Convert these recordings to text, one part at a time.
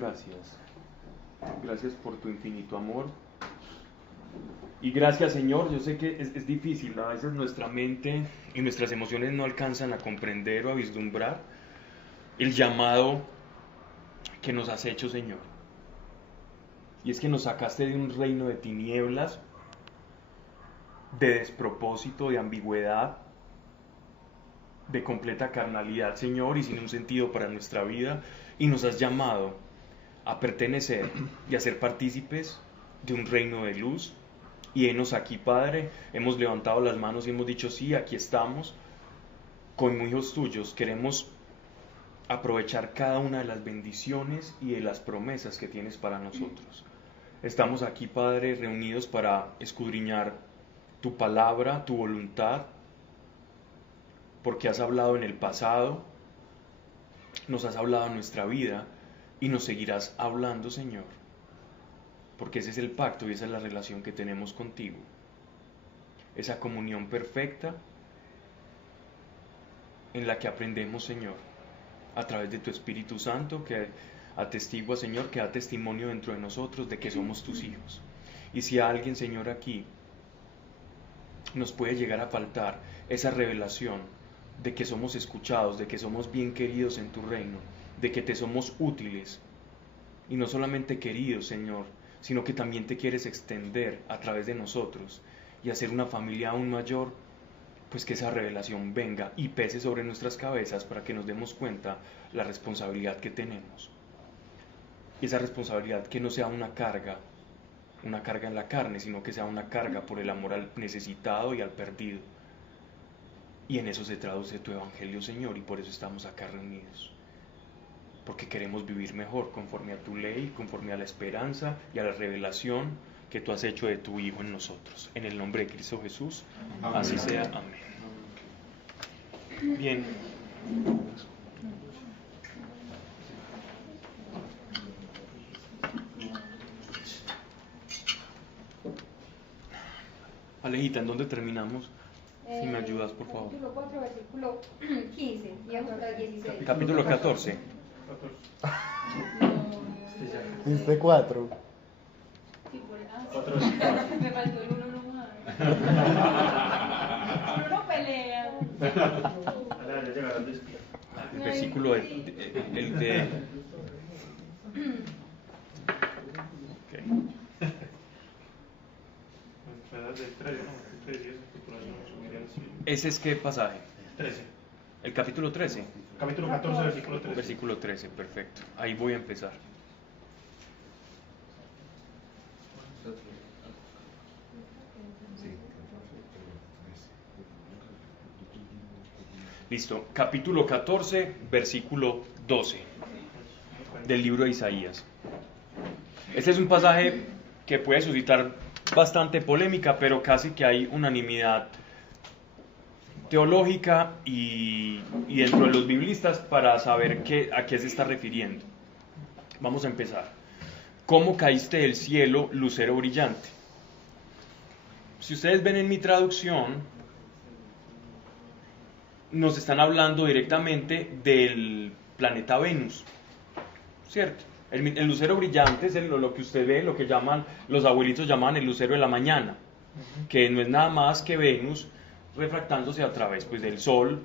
Gracias. Gracias por tu infinito amor. Y gracias, Señor. Yo sé que es difícil. A veces nuestra mente y nuestras emociones no alcanzan a comprender o a vislumbrar el llamado que nos has hecho, Señor. Y es que nos sacaste de un reino de tinieblas, de despropósito, de ambigüedad, de completa carnalidad, Señor, y sin un sentido para nuestra vida. Y nos has llamado a pertenecer y a ser partícipes de un reino de luz. Y henos aquí, Padre, hemos levantado las manos y hemos dicho, sí, aquí estamos, como hijos tuyos, queremos aprovechar cada una de las bendiciones y de las promesas que tienes para nosotros. Estamos aquí, Padre, reunidos para escudriñar tu palabra, tu voluntad, porque has hablado en el pasado, nos has hablado en nuestra vida y nos seguirás hablando, Señor, porque ese es el pacto y esa es la relación que tenemos contigo, esa comunión perfecta en la que aprendemos, Señor, a través de tu Espíritu Santo que atestigua, Señor, que da testimonio dentro de nosotros de que somos tus hijos. Y si a alguien, Señor, aquí nos puede llegar a faltar esa revelación de que somos escuchados, de que somos bien queridos en tu reino, de que te somos útiles, y no solamente queridos, Señor, sino que también te quieres extender a través de nosotros y hacer una familia aún mayor, pues que esa revelación venga y pese sobre nuestras cabezas para que nos demos cuenta la responsabilidad que tenemos. Y esa responsabilidad que no sea una carga en la carne, sino que sea una carga por el amor al necesitado y al perdido. Y en eso se traduce tu evangelio, Señor, y por eso estamos acá reunidos. Porque queremos vivir mejor conforme a tu ley, conforme a la esperanza y a la revelación que tú has hecho de tu Hijo en nosotros. En el nombre de Cristo Jesús, amén. Así sea, amén. Bien. Alejita, ¿en dónde terminamos? Si me ayudas, por favor. Capítulo 4, versículo 15 y hasta 16. Capítulo 14. ¿Viste 4? Sí, me faltó el 1 nomás. Uno no pelea. El versículo el de okay. ¿Ese es qué pasaje? 13. El capítulo 13. Capítulo 14, versículo 13. Versículo 13, perfecto. Ahí voy a empezar. Listo. Capítulo 14, versículo 12 del libro de Isaías. Este es un pasaje que puede suscitar bastante polémica, pero casi que hay unanimidad teológica y dentro de los biblistas para saber a qué se está refiriendo. Vamos a empezar. ¿Cómo caíste del cielo, lucero brillante? Si ustedes ven en mi traducción, nos están hablando directamente del planeta Venus, ¿cierto? El lucero brillante es lo que usted ve, lo que los abuelitos llaman el lucero de la mañana, que no es nada más que Venus refractándose a través pues, del Sol,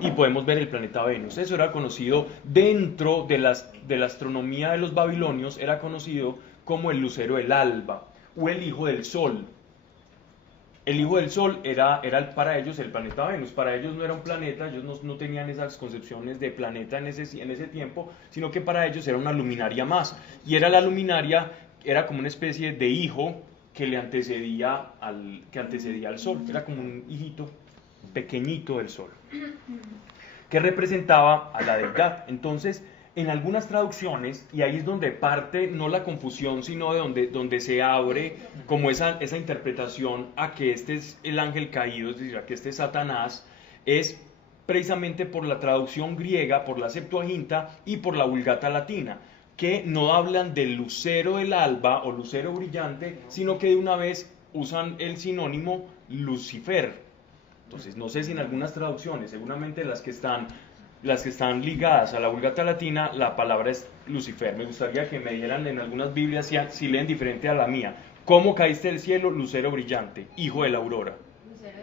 y podemos ver el planeta Venus. Eso era conocido dentro de la astronomía de los babilonios, era conocido como el lucero del alba o el hijo del Sol. El hijo del Sol era para ellos el planeta Venus. Para ellos no era un planeta, ellos no tenían esas concepciones de planeta en ese tiempo, sino que para ellos era una luminaria más. Y era la luminaria, era como una especie de hijo que le antecedía al Sol. Era como un hijito pequeñito del Sol, que representaba a la deidad. Entonces, en algunas traducciones, y ahí es donde parte no la confusión, sino de donde se abre como esa interpretación a que este es el ángel caído, es decir, a que este es Satanás, es precisamente por la traducción griega, por la Septuaginta y por la Vulgata latina, que no hablan del lucero del alba o lucero brillante, sino que de una vez usan el sinónimo Lucifer. Entonces, no sé si en algunas traducciones, seguramente las que están las que están ligadas a la Vulgata Latina, la palabra es Lucifer. Me gustaría que me dieran en algunas Biblias si leen diferente a la mía. ¿Cómo caíste del cielo, lucero brillante, hijo de la aurora? Lucero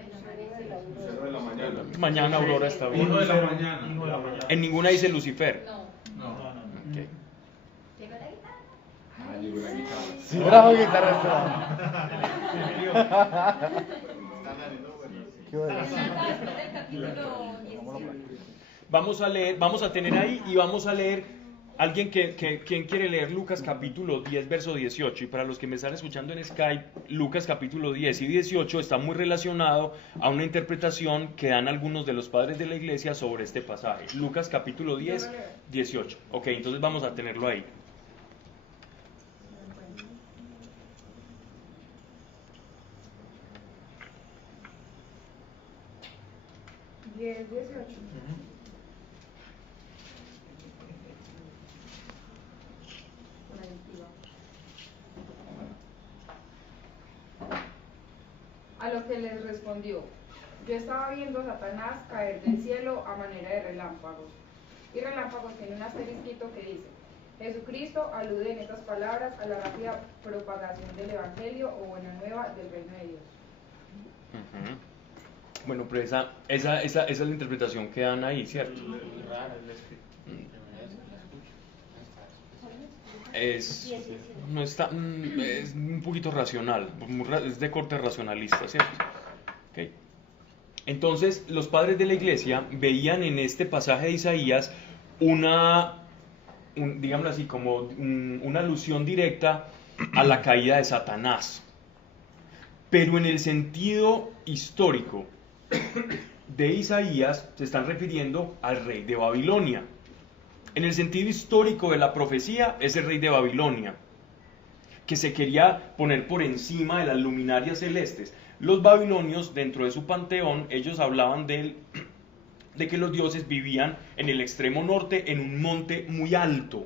de la mañana. Mañana aurora está bien. Hijo de la mañana. Hijo de la mañana. En ninguna dice Lucifer. No. No. Ok. Llegó la guitarra. Ah, llegó la guitarra. Sí, bravo, guitarra. ¿Qué va a decir? Después del capítulo 17. Vamos a tener ahí y vamos a leer. ¿Alguien ¿quién quiere leer Lucas capítulo 10, verso 18? Y para los que me están escuchando en Skype, Lucas capítulo 10 y 18 está muy relacionado a una interpretación que dan algunos de los padres de la iglesia sobre este pasaje. Lucas capítulo 10, 18. Ok, entonces vamos a tenerlo ahí. A lo que les respondió: yo estaba viendo a Satanás caer del cielo a manera de relámpagos. Y relámpagos tiene un asterisquito que dice: Jesucristo alude en estas palabras a la rápida propagación del Evangelio o buena nueva del reino de Dios. Ujú. Bueno, pero esa es la interpretación que dan ahí, ¿cierto? No está, es un poquito racional, es de corte racionalista, ¿cierto? Okay. Entonces, los padres de la iglesia veían en este pasaje de Isaías digámoslo así, como una alusión directa a la caída de Satanás. Pero en el sentido histórico de Isaías se están refiriendo al rey de Babilonia. En el sentido histórico de la profecía es el rey de Babilonia, que se quería poner por encima de las luminarias celestes. Los babilonios, dentro de su panteón, ellos hablaban de que los dioses vivían en el extremo norte, en un monte muy alto.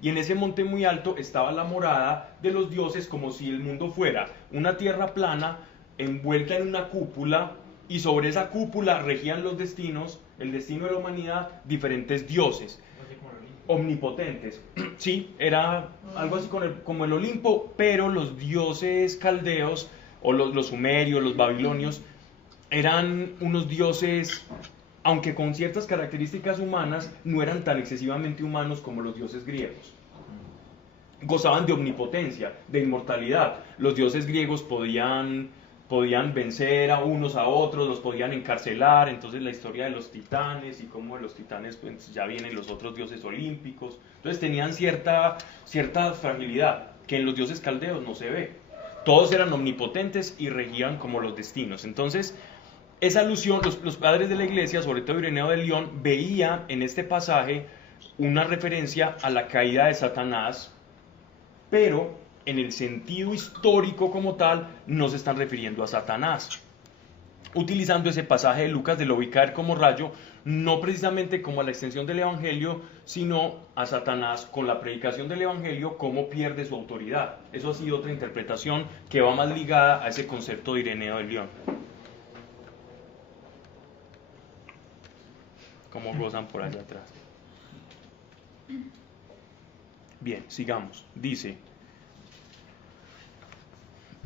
Y en ese monte muy alto estaba la morada de los dioses, como si el mundo fuera una tierra plana, envuelta en una cúpula, y sobre esa cúpula regían los destinos, el destino de la humanidad, diferentes dioses omnipotentes. Sí, era algo así como el Olimpo, pero los dioses caldeos, o los sumerios, los babilonios, eran unos dioses, aunque con ciertas características humanas, no eran tan excesivamente humanos como los dioses griegos. Gozaban de omnipotencia, de inmortalidad. Los dioses griegos podían vencer a unos a otros, los podían encarcelar. Entonces la historia de los titanes y cómo de los titanes pues, ya vienen los otros dioses olímpicos. Entonces tenían cierta fragilidad que en los dioses caldeos no se ve. Todos eran omnipotentes y regían como los destinos. Entonces esa alusión, los padres de la iglesia, sobre todo Ireneo de León, veía en este pasaje una referencia a la caída de Satanás, pero en el sentido histórico como tal, no se están refiriendo a Satanás. Utilizando ese pasaje de Lucas de lo vi caer como rayo, no precisamente como a la extensión del Evangelio, sino a Satanás con la predicación del Evangelio, cómo pierde su autoridad. Eso ha sido otra interpretación que va más ligada a ese concepto de Ireneo de León. ¿Cómo gozan por allá atrás? Bien, sigamos. Dice: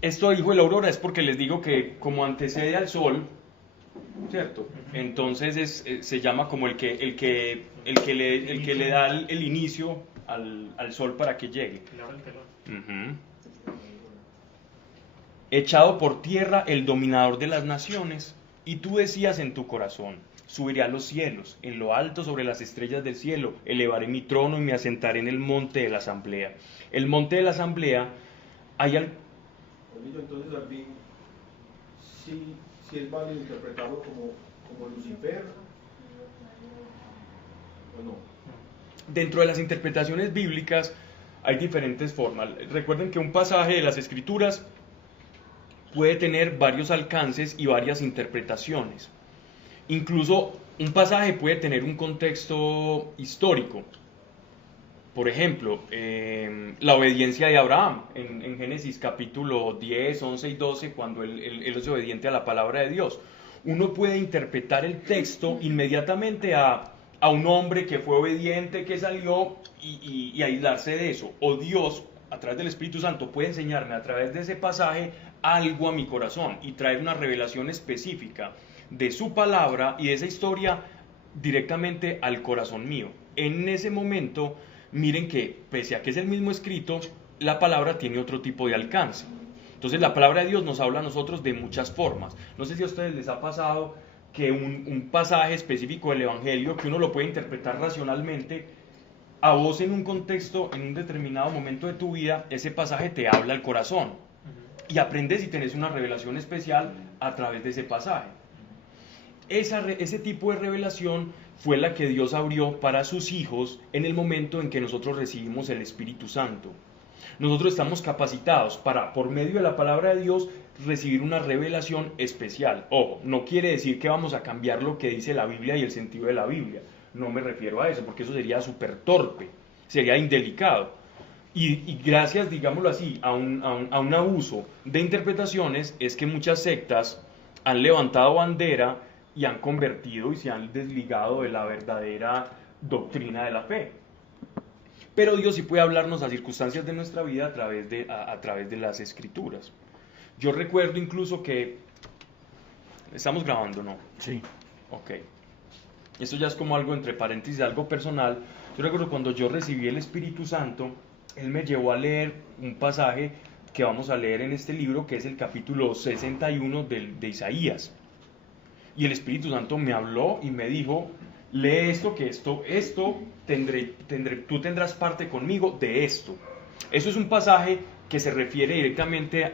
esto hijo de la aurora es porque les digo que como antecede al sol, ¿cierto? Entonces se llama como el que le da el inicio al sol para que llegue. Uh-huh. Echado por tierra el dominador de las naciones, y tú decías en tu corazón: subiré a los cielos, en lo alto sobre las estrellas del cielo, elevaré mi trono y me asentaré en el monte de la asamblea. El monte de la asamblea, Entonces, Alvin, si es válido interpretarlo como Lucifer o no. Dentro de las interpretaciones bíblicas hay diferentes formas. Recuerden que un pasaje de las Escrituras puede tener varios alcances y varias interpretaciones. Incluso un pasaje puede tener un contexto histórico. Por ejemplo, la obediencia de Abraham en Génesis capítulo 10, 11 y 12, cuando él es obediente a la palabra de Dios. Uno puede interpretar el texto inmediatamente a a un hombre que fue obediente, que salió y aislarse de eso. O Dios, a través del Espíritu Santo, puede enseñarme a través de ese pasaje algo a mi corazón y traer una revelación específica de su palabra y de esa historia directamente al corazón mío. En ese momento, miren que pese a que es el mismo escrito, la palabra tiene otro tipo de alcance. Entonces la palabra de Dios nos habla a nosotros de muchas formas. No sé si a ustedes les ha pasado que un pasaje específico del Evangelio, que uno lo puede interpretar racionalmente, a vos en un contexto, en un determinado momento de tu vida, ese pasaje te habla al corazón. Y aprendes y tenés una revelación especial a través de ese pasaje. Ese tipo de revelación fue la que Dios abrió para sus hijos en el momento en que nosotros recibimos el Espíritu Santo. Nosotros estamos capacitados para, por medio de la palabra de Dios, recibir una revelación especial. Ojo, no quiere decir que vamos a cambiar lo que dice la Biblia y el sentido de la Biblia. No me refiero a eso, porque eso sería súper torpe, sería indelicado. Y gracias, digámoslo así, a un abuso de interpretaciones, es que muchas sectas han levantado bandera y han convertido y se han desligado de la verdadera doctrina de la fe. Pero Dios sí puede hablarnos a circunstancias de nuestra vida a través de las Escrituras. Yo recuerdo incluso que... ¿Estamos grabando, no? Sí. Ok. Esto ya es como algo entre paréntesis, algo personal. Yo recuerdo cuando yo recibí el Espíritu Santo, Él me llevó a leer un pasaje que vamos a leer en este libro, que es el capítulo 61 de Isaías. Y el Espíritu Santo me habló y me dijo, lee esto, que esto tú tendrás parte conmigo de esto. Eso es un pasaje que se refiere directamente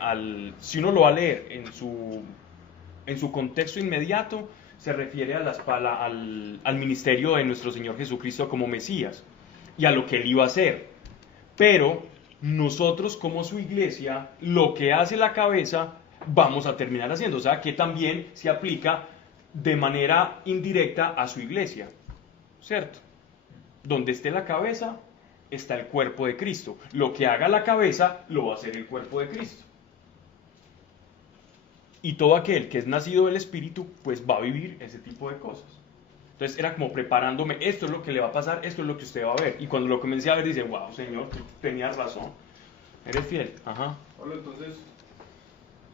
si uno lo va a leer en su contexto inmediato, se refiere al ministerio de nuestro Señor Jesucristo como Mesías y a lo que Él iba a hacer. Pero nosotros como su iglesia, lo que hace la cabeza, vamos a terminar haciendo. O sea, que también se aplica de manera indirecta a su iglesia, ¿cierto? Donde esté la cabeza, está el cuerpo de Cristo. Lo que haga la cabeza, lo va a hacer el cuerpo de Cristo. Y todo aquel que es nacido del Espíritu, pues va a vivir ese tipo de cosas. Entonces era como preparándome, esto es lo que le va a pasar, esto es lo que usted va a ver. Y cuando lo comencé a ver, dice, wow, Señor, tú tenías razón, eres fiel. Ajá. Pablo, entonces,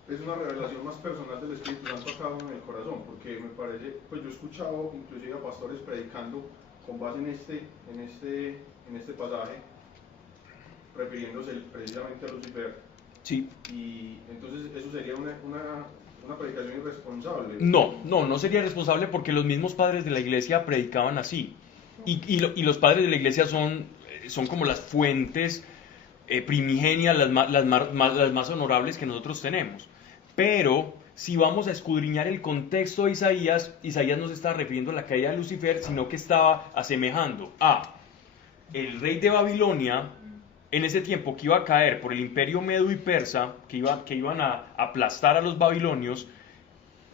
es una revelación más personal del Espíritu Santo acá en el corazón, porque me parece, pues yo he escuchado inclusive a pastores predicando con base en este pasaje, refiriéndose precisamente a Lucifer. Sí. Y entonces eso sería una predicación irresponsable. No sería responsable, porque los mismos padres de la iglesia predicaban así. Y los padres de la iglesia son como las fuentes primigenias, las más honorables que nosotros tenemos. Pero si vamos a escudriñar el contexto de Isaías no se estaba refiriendo a la caída de Lucifer, sino que estaba asemejando a el rey de Babilonia en ese tiempo, que iba a caer por el imperio medo y persa, que iban a aplastar a los babilonios,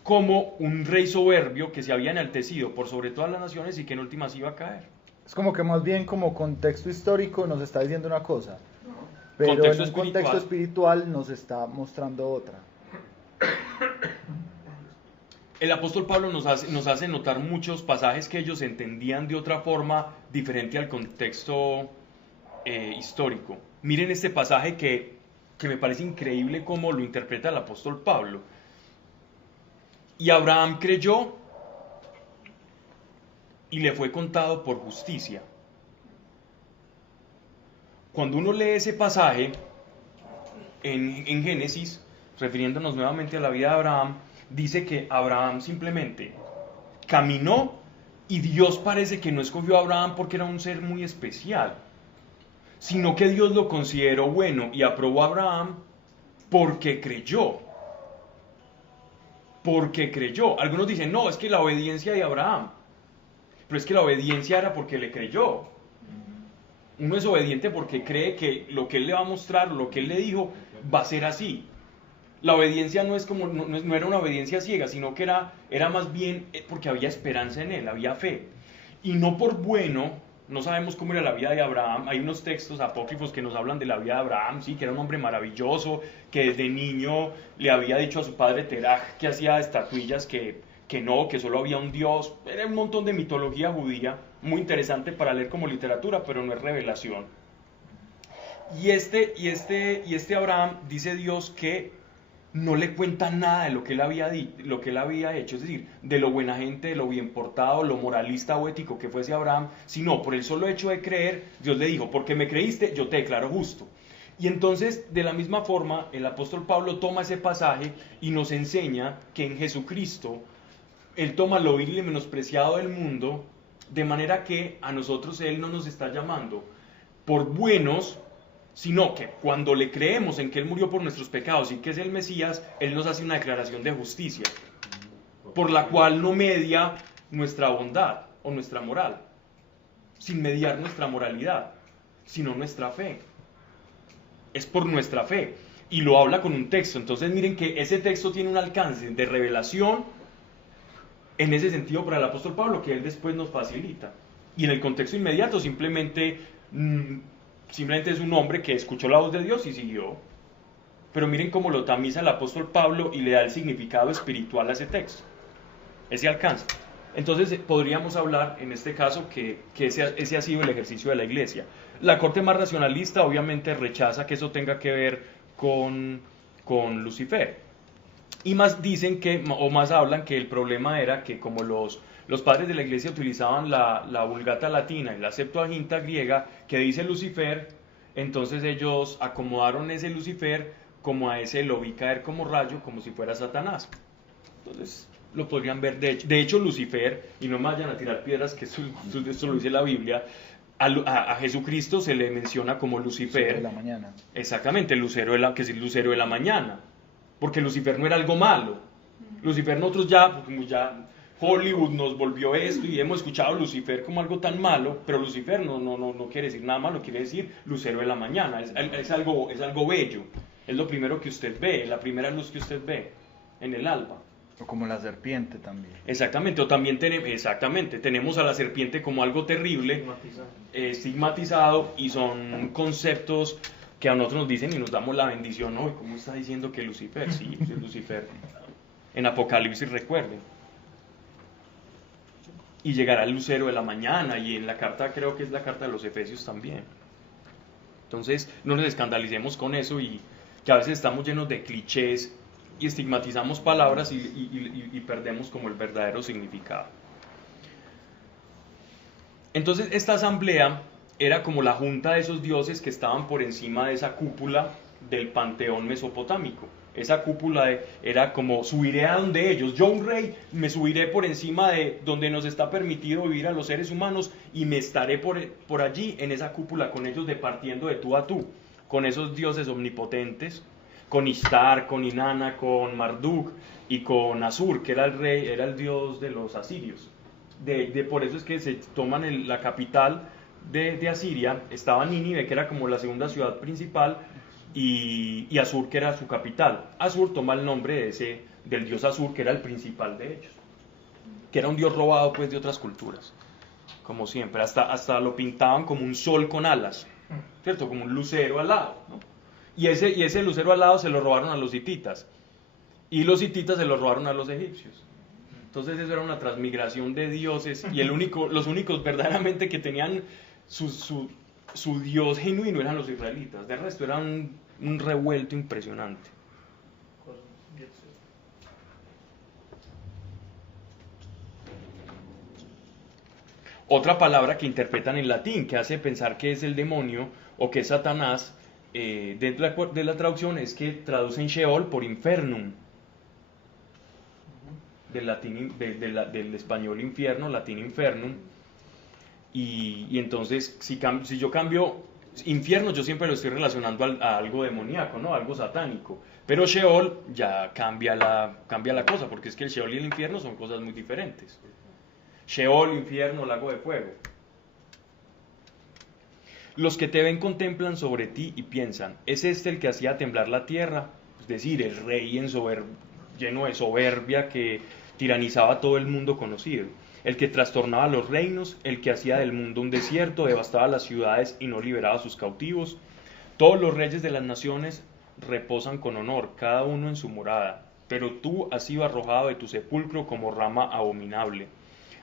como un rey soberbio que se había enaltecido por sobre todas las naciones y que en últimas iba a caer. Es como que más bien como contexto histórico nos está diciendo una cosa, pero Contexto en un contexto espiritual nos está mostrando otra. El apóstol Pablo nos hace notar muchos pasajes que ellos entendían de otra forma diferente al contexto histórico. Miren este pasaje que me parece increíble cómo lo interpreta el apóstol Pablo. Y Abraham creyó y le fue contado por justicia. Cuando uno lee ese pasaje en Génesis, refiriéndonos nuevamente a la vida de Abraham, dice que Abraham simplemente caminó y Dios parece que no escogió a Abraham porque era un ser muy especial, sino que Dios lo consideró bueno y aprobó a Abraham porque creyó. Porque creyó. Algunos dicen, no, es que la obediencia de Abraham. Pero es que la obediencia era porque le creyó. Uno es obediente porque cree que lo que él le va a mostrar, lo que él le dijo, va a ser así. La obediencia no era una obediencia ciega, sino que era más bien porque había esperanza en él, había fe. Y no por bueno, no sabemos cómo era la vida de Abraham. Hay unos textos apócrifos que nos hablan de la vida de Abraham, sí, que era un hombre maravilloso, que desde niño le había dicho a su padre Teraj que hacía estatuillas, que solo había un Dios. Era un montón de mitología judía, muy interesante para leer como literatura, pero no es revelación. Y este Abraham, dice Dios que no le cuenta nada de lo que él había hecho, es decir, de lo buena gente, de lo bien portado, lo moralista o ético que fuese Abraham, sino por el solo hecho de creer, Dios le dijo, porque me creíste, yo te declaro justo. Y entonces, de la misma forma, el apóstol Pablo toma ese pasaje y nos enseña que en Jesucristo, Él toma lo vil y menospreciado del mundo, de manera que a nosotros Él no nos está llamando por buenos, sino que cuando le creemos en que Él murió por nuestros pecados y que es el Mesías, Él nos hace una declaración de justicia, por la cual no media nuestra bondad o nuestra moral, sin mediar nuestra moralidad, sino nuestra fe. Es por nuestra fe, y lo habla con un texto. Entonces miren que ese texto tiene un alcance de revelación en ese sentido para el apóstol Pablo, que él después nos facilita. Y en el contexto inmediato simplemente es un hombre que escuchó la voz de Dios y siguió. Pero miren cómo lo tamiza el apóstol Pablo y le da el significado espiritual a ese texto, ese alcance. Entonces podríamos hablar en este caso que ese ha sido el ejercicio de la iglesia. La corte más racionalista obviamente rechaza que eso tenga que ver con Lucifer. Y más dicen o más hablan que el problema era que como los padres de la iglesia utilizaban la Vulgata latina y la Septuaginta griega que dice Lucifer, entonces ellos acomodaron ese Lucifer como a ese lo vi caer como rayo, como si fuera Satanás. Entonces lo podrían ver, de hecho Lucifer, y no me vayan a tirar piedras que esto lo dice la Biblia, a Jesucristo se le menciona como Lucifer. Lucero de la mañana. Exactamente, que es el lucero de la mañana. Porque Lucifer no era algo malo. Lucifer nosotros ya Hollywood nos volvió esto y hemos escuchado a Lucifer como algo tan malo, pero Lucifer no quiere decir nada malo, quiere decir lucero de la mañana. Es algo bello. Es lo primero que usted ve, la primera luz que usted ve en el alba. O como la serpiente también. Exactamente, o también tenemos a la serpiente como algo terrible, estigmatizado, y son conceptos que a nosotros nos dicen y nos damos la bendición. ¿No? ¿Cómo está diciendo que Lucifer? Sí, es Lucifer. En Apocalipsis, recuerden. Y llegará el lucero de la mañana, y en la carta, creo que es la carta de los Efesios también. Entonces, no nos escandalicemos con eso, y que a veces estamos llenos de clichés y estigmatizamos palabras y perdemos como el verdadero significado. Entonces esta asamblea era como la junta de esos dioses que estaban por encima de esa cúpula del panteón mesopotámico. Esa cúpula era como subiré a donde ellos, yo un rey me subiré por encima de donde nos está permitido vivir a los seres humanos y me estaré por allí en esa cúpula con ellos departiendo de tú a tú, con esos dioses omnipotentes, con Ishtar, con Inanna, con Marduk y con Asur, que era el rey, era el dios de los asirios. Por eso es que se toman la capital de Asiria, estaba Nínive, que era como la segunda ciudad principal, y Asur, que era su capital. Asur toma el nombre del dios Asur, que era el principal de ellos, que era un dios robado pues de otras culturas, como siempre, hasta lo pintaban como un sol con alas, ¿cierto? Como un lucero alado, ¿no? Y ese lucero alado se lo robaron a los hititas, y los hititas se lo robaron a los egipcios. Entonces eso era una transmigración de dioses, y los únicos verdaderamente que tenían su dios genuino eran los israelitas. De resto era un revuelto impresionante. Otra palabra que interpretan en latín, que hace pensar que es el demonio o que es Satanás, dentro de la traducción, es que traducen Sheol por infernum. Del español infierno, latín infernum. Y entonces, si yo cambio infierno, yo siempre lo estoy relacionando a algo demoníaco, ¿no? Algo satánico. Pero Sheol ya cambia la cosa, porque es que el Sheol y el infierno son cosas muy diferentes. Sheol, infierno, lago de fuego. Los que te ven contemplan sobre ti y piensan, ¿es este el que hacía temblar la tierra? Es decir, el rey lleno de soberbia que tiranizaba todo el mundo conocido. El que trastornaba los reinos, el que hacía del mundo un desierto, devastaba las ciudades y no liberaba a sus cautivos. Todos los reyes de las naciones reposan con honor, cada uno en su morada. Pero tú has sido arrojado de tu sepulcro como rama abominable,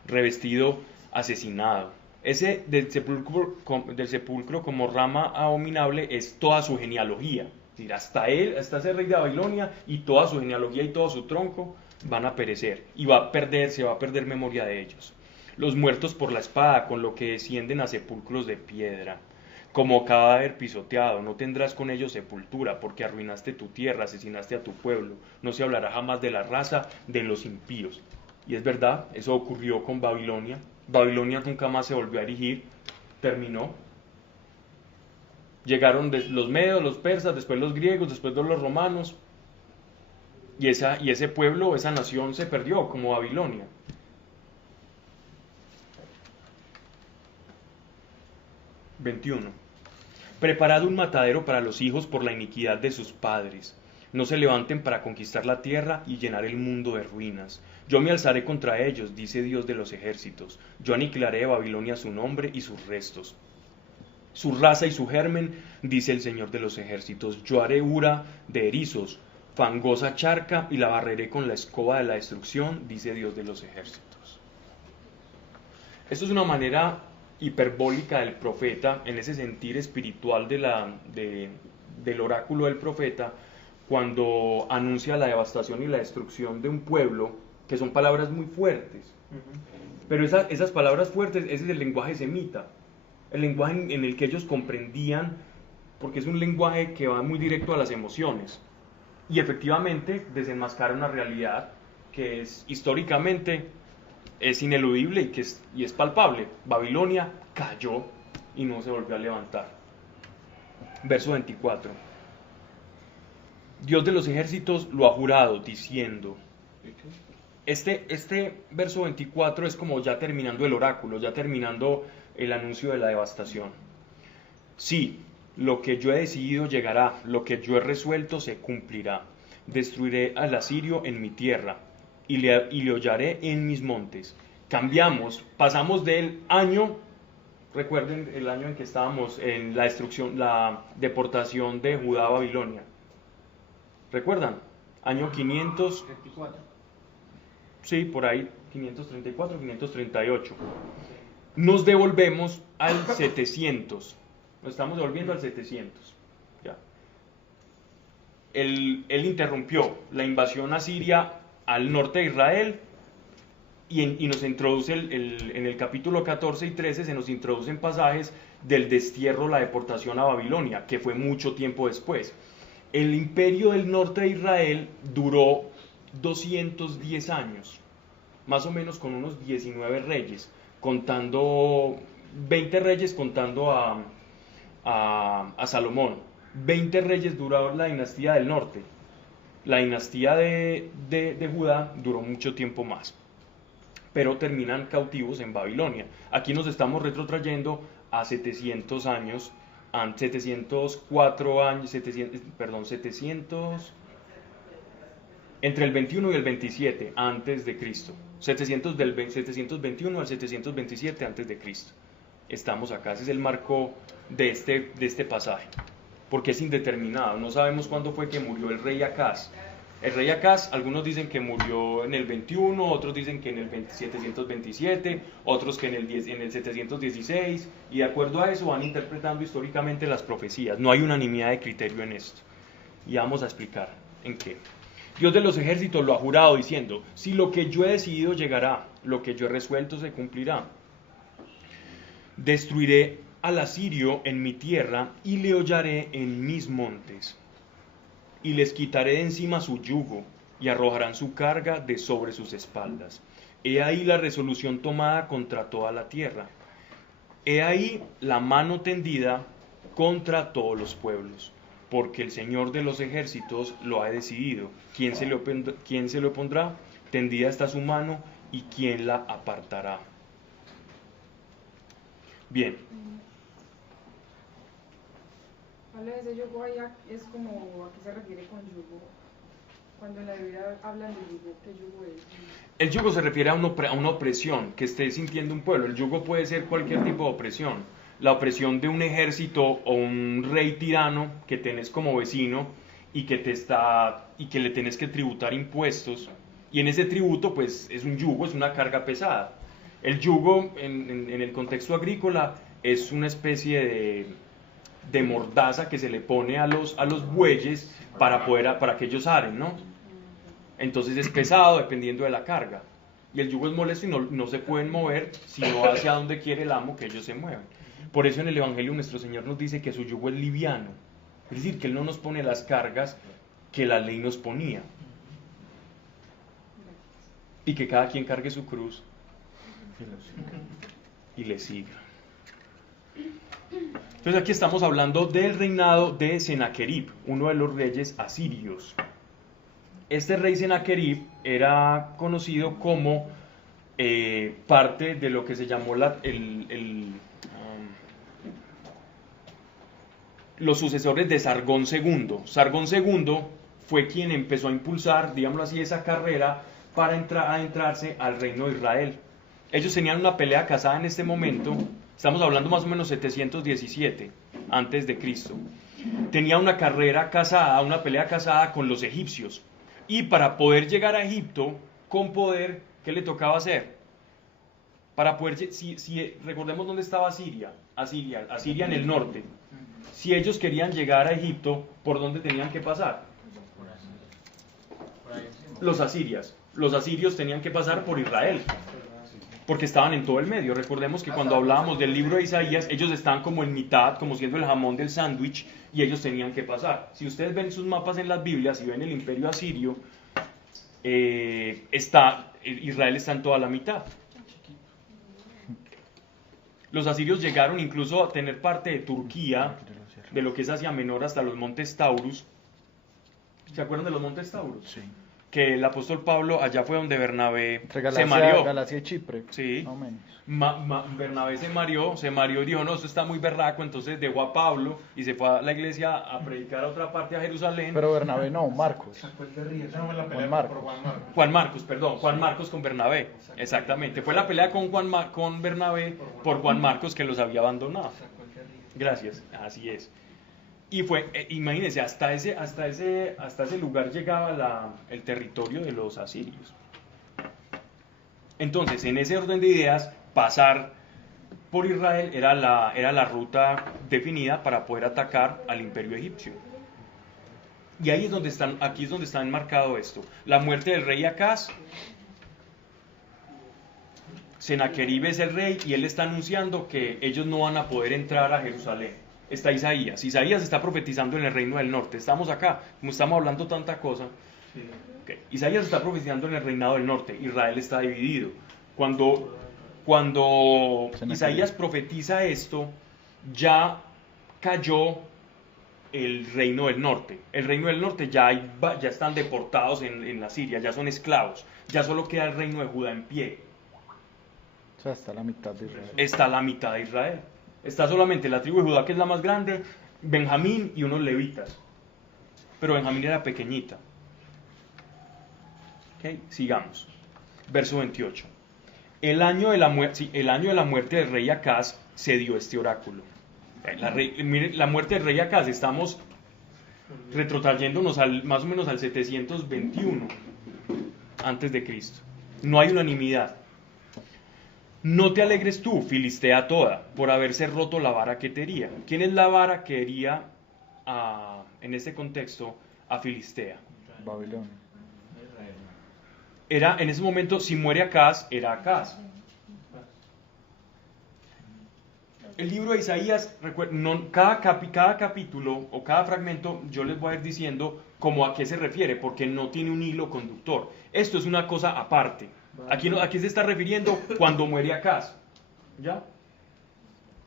revestido, asesinado. Ese del sepulcro como rama abominable es toda su genealogía. Es decir, hasta él, hasta ese rey de Babilonia y toda su genealogía y todo su tronco van a perecer y se va a perder memoria de ellos. Los muertos por la espada, con lo que descienden a sepulcros de piedra. Como cadáver pisoteado, no tendrás con ellos sepultura, porque arruinaste tu tierra, asesinaste a tu pueblo. No se hablará jamás de la raza de los impíos. Y es verdad, eso ocurrió con Babilonia. Babilonia nunca más se volvió a erigir, terminó. Llegaron los medos, los persas, después los griegos, después los romanos. Y ese pueblo, esa nación se perdió como Babilonia. (21) Preparad un matadero para los hijos por la iniquidad de sus padres. No se levanten para conquistar la tierra y llenar el mundo de ruinas. Yo me alzaré contra ellos, dice Dios de los ejércitos. Yo aniquilaré de Babilonia su nombre y sus restos. Su raza y su germen, dice el Señor de los ejércitos. Yo haré ura de erizos, fangosa charca, y la barreré con la escoba de la destrucción, dice Dios de los ejércitos. Esto es una manera hiperbólica del profeta, en ese sentir espiritual del oráculo del profeta, cuando anuncia la devastación y la destrucción de un pueblo, que son palabras muy fuertes. Pero esas palabras fuertes, ese es el lenguaje semita, el lenguaje en el que ellos comprendían, porque es un lenguaje que va muy directo a las emociones, y efectivamente desenmascara una realidad que es históricamente es ineludible y es palpable. Babilonia cayó y no se volvió a levantar. Verso 24. Dios de los ejércitos lo ha jurado, diciendo... Este verso 24 es como ya terminando el oráculo, ya terminando el anuncio de la devastación. Sí, lo que yo he decidido llegará, lo que yo he resuelto se cumplirá. Destruiré al asirio en mi tierra y le hollaré en mis montes. Cambiamos, pasamos del año, recuerden el año en que estábamos en la destrucción, la deportación de Judá a Babilonia. ¿Recuerdan? Año 534. Sí, por ahí, 534, 538. Nos devolvemos al 700. Nos estamos devolviendo al 700. Ya. Él interrumpió la invasión asiria al norte de Israel y nos introduce en el capítulo 14 y 13 se nos introducen pasajes del destierro, la deportación a Babilonia, que fue mucho tiempo después. El imperio del norte de Israel duró 210 años, más o menos, con unos 19 reyes, contando 20 reyes contando a Salomón. 20 reyes duró la dinastía del norte. La dinastía de Judá duró mucho tiempo más, pero terminan cautivos en Babilonia. Aquí nos estamos retrotrayendo a 700 años, 704 años, 700, entre el 21 y el 27 antes de Cristo. 721 al 727 antes de Cristo. Estamos acá, ese es el marco de este pasaje, porque es indeterminado, no sabemos cuándo fue que murió el rey Acaz. El rey Acaz, algunos dicen que murió en el 21, otros dicen que en el 727, otros que en el 716, y de acuerdo a eso van interpretando históricamente las profecías. No hay unanimidad de criterio en esto, y vamos a explicar en qué. Dios de los ejércitos lo ha jurado diciendo, si lo que yo he decidido llegará, lo que yo he resuelto se cumplirá. Destruiré al asirio en mi tierra y le hollaré en mis montes. Y les quitaré de encima su yugo y arrojarán su carga de sobre sus espaldas. He ahí la resolución tomada contra toda la tierra. He ahí la mano tendida contra todos los pueblos. Porque el Señor de los ejércitos lo ha decidido. ¿Quién se le opondrá? Tendida está su mano, y ¿quién la apartará? Bien. Habla de ese yugo ahí, es como, ¿a qué se refiere con yugo? Cuando en la Biblia hablan de yugo, ¿qué yugo es? El yugo se refiere a una opresión que esté sintiendo un pueblo. El yugo puede ser cualquier tipo de opresión. La opresión de un ejército o un rey tirano que tenés como vecino y que le tenés que tributar impuestos, y en ese tributo pues es un yugo, es una carga pesada. El yugo en el contexto agrícola es una especie de mordaza que se le pone a los bueyes para que ellos aren, ¿no? Entonces es pesado dependiendo de la carga. Y el yugo es molesto y no se pueden mover sino hacia donde quiere el amo que ellos se muevan. Por eso en el Evangelio nuestro Señor nos dice que su yugo es liviano. Es decir, que Él no nos pone las cargas que la ley nos ponía. Y que cada quien cargue su cruz y le siga. Entonces aquí estamos hablando del reinado de Senaquerib, uno de los reyes asirios. Este rey Senaquerib era conocido como parte de lo que se llamó los sucesores de Sargón II. Sargón II fue quien empezó a impulsar, digámoslo así, esa carrera para adentrarse al reino de Israel. Ellos tenían una pelea casada en este momento, estamos hablando más o menos 717 antes de Cristo. Tenía una carrera casada, una pelea casada con los egipcios. Y para poder llegar a Egipto con poder, ¿qué le tocaba hacer? Para poder, recordemos dónde estaba Asiria en el norte. Si ellos querían llegar a Egipto, ¿por dónde tenían que pasar? Los asirios tenían que pasar por Israel, porque estaban en todo el medio. Recordemos que cuando hablábamos del libro de Isaías, ellos estaban como en mitad, como siendo el jamón del sándwich, y ellos tenían que pasar. Si ustedes ven sus mapas en las Biblias y ven el imperio asirio, Israel está en toda la mitad. Los asirios llegaron incluso a tener parte de Turquía, de lo que es Asia Menor hasta los montes Taurus. ¿Se acuerdan de los montes Taurus? Sí. Que el apóstol Pablo, allá fue donde Bernabé Entre se mareó. Galacia y Chipre. Sí. Más o menos. Bernabé se mareó y dijo, no, eso está muy berraco, entonces dejó a Pablo y se fue a la iglesia a predicar a otra parte, a Jerusalén. Pero Bernabé no, Marcos. Esa fue la pelea Juan Marcos. por Juan Marcos. Juan Marcos con Bernabé, exactamente. Fue la pelea con Bernabé por Juan Marcos que los había abandonado. Gracias, así es. Y fue, imagínense, hasta ese lugar llegaba el territorio de los asirios. Entonces, en ese orden de ideas, pasar por Israel era la ruta definida para poder atacar al imperio egipcio. Y aquí es donde está enmarcado esto. La muerte del rey Acaz. Senaquerib es el rey y él está anunciando que ellos no van a poder entrar a Jerusalén. Está Isaías está profetizando en el reino del norte. Estamos acá, como estamos hablando tanta cosa. Okay. Isaías está profetizando en el reinado del norte. Israel está dividido. Cuando Isaías profetiza esto, ya cayó el reino del norte. El reino del norte ya están deportados en la Siria, ya son esclavos. Ya solo queda el reino de Judá en pie. O sea, está la mitad de Israel. Está la mitad de Israel. Está solamente la tribu de Judá, que es la más grande, Benjamín y unos levitas. Pero Benjamín era pequeñita. Okay, sigamos. Verso 28. El año de la muerte del rey Acaz se dio este oráculo. La muerte del rey Acaz, estamos retrotrayéndonos más o menos al 721 antes de Cristo. No hay unanimidad. No te alegres tú, Filistea toda, por haberse roto la vara que te hería. ¿Quién es la vara que hería en este contexto a Filistea? Babilonia. Era, en ese momento, si muere Acaz, era Acaz. El libro de Isaías, cada capítulo o cada fragmento, yo les voy a ir diciendo como a qué se refiere, porque no tiene un hilo conductor. Esto es una cosa aparte. Aquí se está refiriendo cuando muere Acaz. ¿Ya?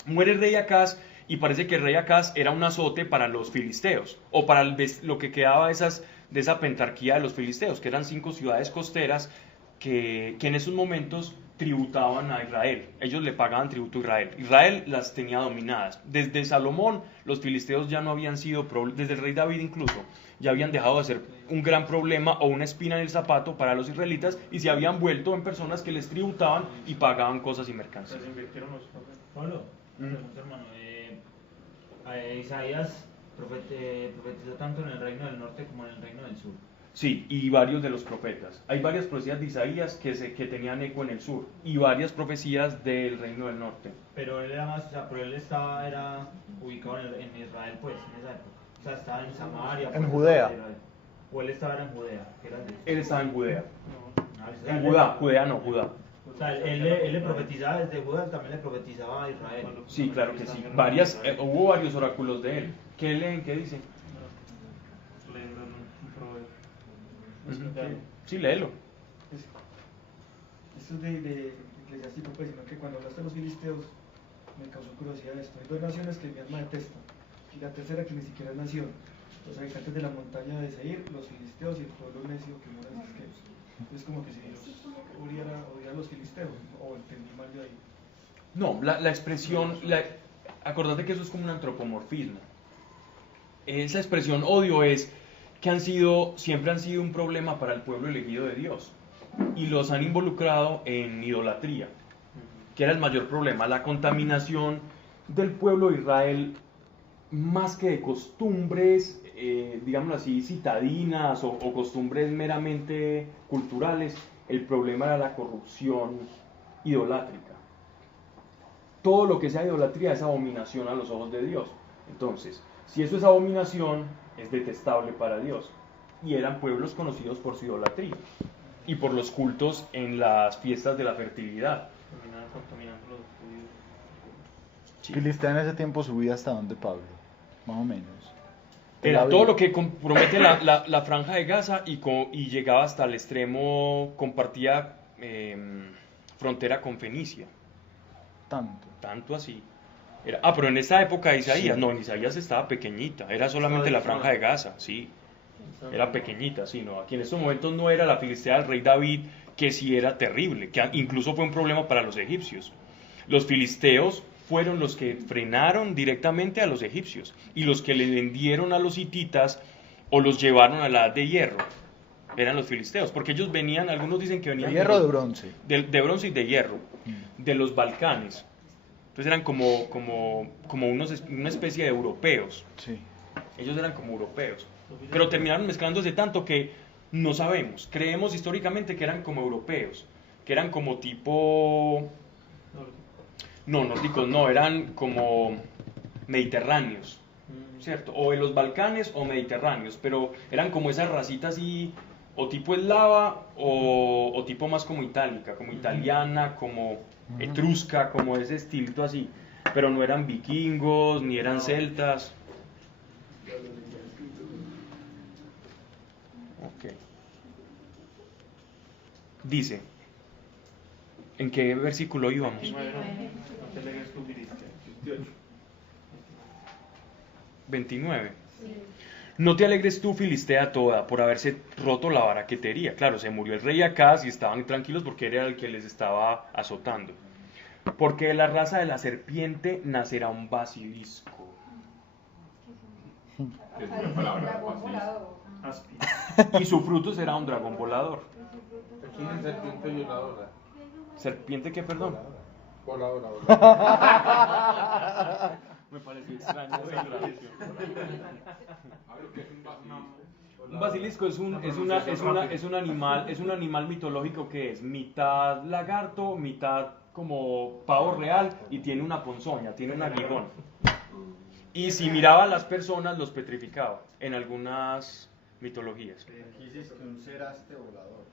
Muere el rey Acaz y parece que el rey Acaz era un azote para los filisteos, o para lo que quedaba de esa pentarquía de los filisteos, que eran 5 ciudades costeras que en esos momentos tributaban a Israel. Ellos le pagaban tributo a Israel. Israel las tenía dominadas. Desde Salomón, los filisteos ya no habían sido, desde el rey David incluso, ya habían dejado de ser un gran problema o una espina en el zapato para los israelitas y se habían vuelto en personas que les tributaban y pagaban cosas y mercancías. Pablo, hermano, Isaías profetizó tanto en el reino del norte como en el reino del sur. Sí, y varios de los profetas. Hay varias profecías de Isaías que tenían eco en el sur y varias profecías del reino del norte. Pero él era más, o sea, pero él era ubicado en Israel, pues, en esa época. O sea, estaba en Samaria. En Judea. O él estaba en Judea. Que era Él estaba en Judea. o sea, En él- Judá, Judea no, Judá. O sea, él le profetizaba desde Judá, también le profetizaba a Israel. Sí, claro que sí. Hubo varios oráculos de él. ¿Qué leen? ¿Qué dicen? Ujú. Sí, léelo. Esto es de eclesiástico, pues, sino que cuando hablaste de los filisteos me causó curiosidad esto. Hay dos naciones que mi alma detesta, y la tercera que ni siquiera es nación. Los habitantes de la montaña de Seir, los filisteos y el pueblo necio que mora en Siquem. Es como que si Dios odiara a los filisteos, o entendí mal yo ahí. No, la expresión, acordate que eso es como un antropomorfismo. Esa expresión odio es que siempre han sido un problema para el pueblo elegido de Dios y los han involucrado en idolatría, que era el mayor problema, la contaminación del pueblo de Israel, más que de costumbres, digámoslo así, citadinas o costumbres meramente culturales. El problema era la corrupción idolátrica. Todo lo que sea idolatría es abominación a los ojos de Dios. Entonces, si eso es abominación, es detestable para Dios. Y eran pueblos conocidos por su idolatría y por los cultos en las fiestas de la fertilidad. Terminaron contaminando los judíos. Sí. Filistea en ese tiempo subía hasta donde, Pablo, más o menos. Era todo lo que compromete la franja de Gaza y llegaba hasta el extremo, compartía frontera con Fenicia. Tanto así. Pero en esa época de Isaías, Sí. no, en Isaías estaba pequeñita, era solamente la franja de Gaza, sí. Era pequeñita, sí, no. Aquí en estos momentos no era la Filistea del rey David, que sí era terrible, que incluso fue un problema para los egipcios. Los filisteos fueron los que frenaron directamente a los egipcios y los que le vendieron a los hititas o los llevaron a la edad de hierro. Eran los filisteos, porque ellos venían, algunos dicen que venían ¿De hierro o de bronce? de bronce y de hierro, de los Balcanes. Entonces eran como una especie de europeos. Sí. Ellos eran como europeos, pero terminaron mezclándose tanto que no sabemos. Creemos históricamente que eran como europeos, que eran como tipo... No, nórdicos no, eran como mediterráneos, ¿cierto? O en los Balcanes o mediterráneos, pero eran como esas racitas así, o tipo eslava o tipo más como itálica, como italiana, como etrusca, como ese estilito así. Pero no eran vikingos, ni eran celtas. Ok. Dice, ¿en qué versículo íbamos? 29. No te alegres tú, Filistea toda, por haberse roto la baraquetería. Claro, se murió el rey Acaz y estaban tranquilos porque era el que les estaba azotando. Porque de la raza de la serpiente nacerá un basilisco. Es una palabra, Dragón volador. Y su fruto será un dragón volador. Aquí dice serpiente violadora. ¿Serpiente qué, perdón? Voladora. Me pareció extraño esa traducción. Un basilisco es un animal mitológico que es mitad lagarto, mitad como pavo real y tiene una ponzoña, tiene un aguijón. Y si miraba a las personas los petrificaba en algunas mitologías. Aquí dices que un ceraste volador.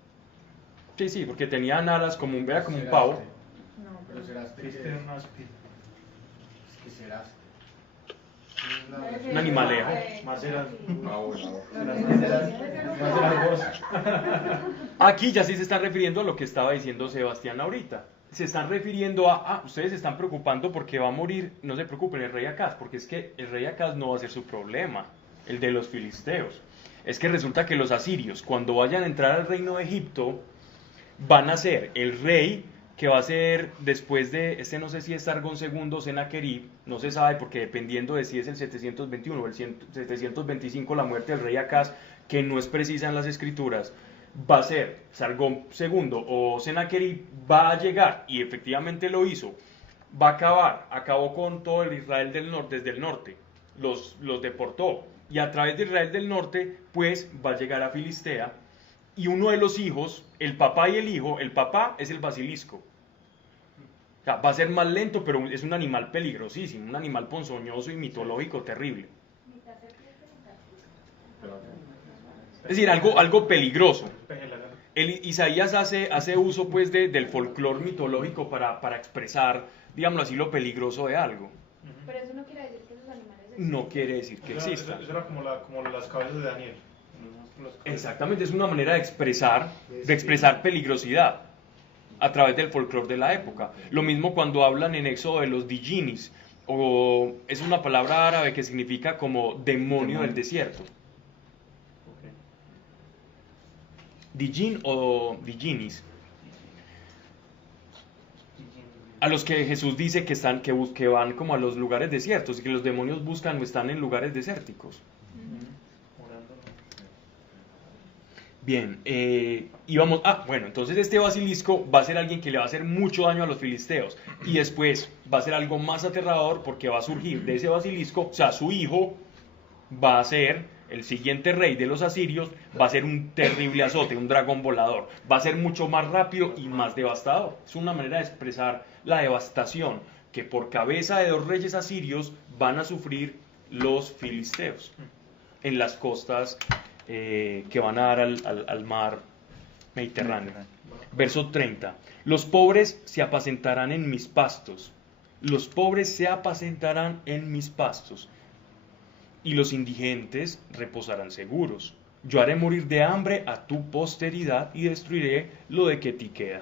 Sí, sí, porque tenían alas era como un pavo. Pero ceraste Este que es es. más Es que ceraste. Un animalejo. más era. Aquí ya sí se están refiriendo a lo que estaba diciendo Sebastián ahorita. Se están refiriendo ustedes se están preocupando porque va a morir, no se preocupen, el rey Acaz, porque es que el rey Acaz no va a ser su problema, el de los filisteos. Es que resulta que los asirios, cuando vayan a entrar al reino de Egipto, van a ser el rey que va a ser después de, no sé si es Sargón II o Sennacherib, no se sabe porque dependiendo de si es el 721 o el 725 la muerte del rey Acaz, que no es precisa en las escrituras, va a ser Sargón II o Sennacherib, va a llegar, y efectivamente lo hizo, va a acabó con todo el Israel del norte, desde el norte, los deportó, y a través de Israel del norte, pues va a llegar a Filistea, y uno de los hijos, el papá y el hijo, el papá es el basilisco. O sea, va a ser más lento, pero es un animal peligrosísimo, un animal ponzoñoso y mitológico terrible. Es decir, algo peligroso. Isaías hace uso pues del folclore mitológico para expresar, digámoslo así, lo peligroso de algo. Pero eso no quiere decir que esos animales No quiere decir que existan. Eso era como las cabezas de Daniel. Exactamente, es una manera de expresar peligrosidad a través del folclore de la época. Lo mismo cuando hablan en Éxodo de los dijinis, o es una palabra árabe que significa como demonio del desierto. Dijin o dijinis, a los que Jesús dice que van como a los lugares desiertos y que los demonios buscan o están en lugares desérticos. Bien, bueno, entonces este basilisco va a ser alguien que le va a hacer mucho daño a los filisteos y después va a ser algo más aterrador porque va a surgir de ese basilisco, o sea, su hijo va a ser el siguiente rey de los asirios, va a ser un terrible azote, un dragón volador, va a ser mucho más rápido y más devastador. Es una manera de expresar la devastación que por cabeza de 2 reyes asirios van a sufrir los filisteos en las costas que van a dar al mar Mediterráneo. Verso 30. Los pobres se apacentarán en mis pastos. Los pobres se apacentarán en mis pastos. Y los indigentes reposarán seguros. Yo haré morir de hambre a tu posteridad y destruiré lo de que ti queda.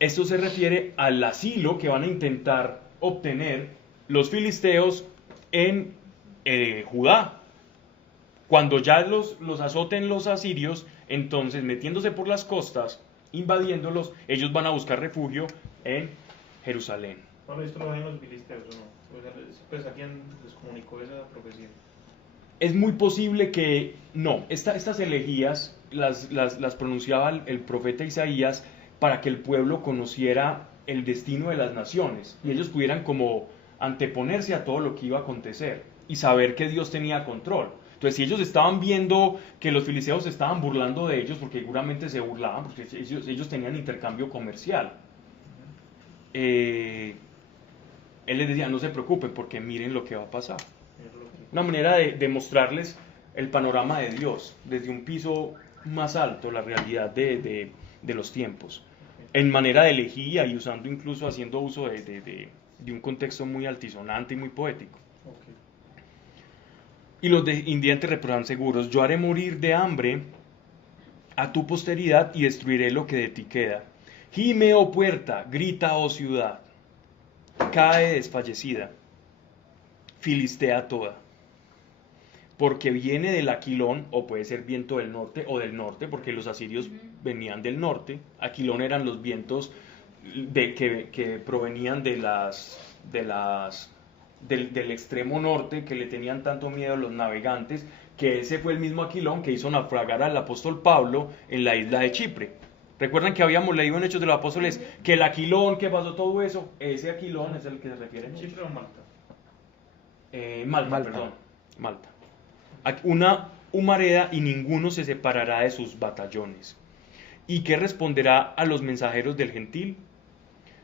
Esto se refiere al asilo que van a intentar obtener los filisteos en Judá. Cuando ya los azoten los asirios, entonces metiéndose por las costas, invadiéndolos, ellos van a buscar refugio en Jerusalén. Bueno, esto lo ven los filisteos, ¿o no? Pues a quién les comunicó esa profecía. Es muy posible que no, estas elegías las pronunciaba el profeta Isaías para que el pueblo conociera el destino de las naciones y ellos pudieran como anteponerse a todo lo que iba a acontecer y saber que Dios tenía control. Entonces, si ellos estaban viendo que los filisteos se estaban burlando de ellos, porque seguramente se burlaban, porque ellos tenían intercambio comercial, él les decía, no se preocupen, porque miren lo que va a pasar. Una manera de mostrarles el panorama de Dios, desde un piso más alto, la realidad de los tiempos, en manera de elegía y usando incluso, haciendo uso de un contexto muy altisonante y muy poético. Y los indigentes reposarán seguros. Yo haré morir de hambre a tu posteridad y destruiré lo que de ti queda. Gime, oh puerta, grita, oh ciudad, cae desfallecida, filistea toda. Porque viene del Aquilón, o puede ser viento del norte, o del norte, porque los asirios venían del norte. Aquilón eran los vientos que provenían del extremo norte, que le tenían tanto miedo a los navegantes, que ese fue el mismo Aquilón que hizo naufragar al apóstol Pablo en la isla de Chipre. Recuerdan que habíamos leído en Hechos de los Apóstoles que el Aquilón, que pasó todo eso, ese Aquilón es el que se refiere. ¿Chipre o Malta? Malta, perdón. Malta. Una humareda y ninguno se separará de sus batallones. ¿Y qué responderá a los mensajeros del gentil?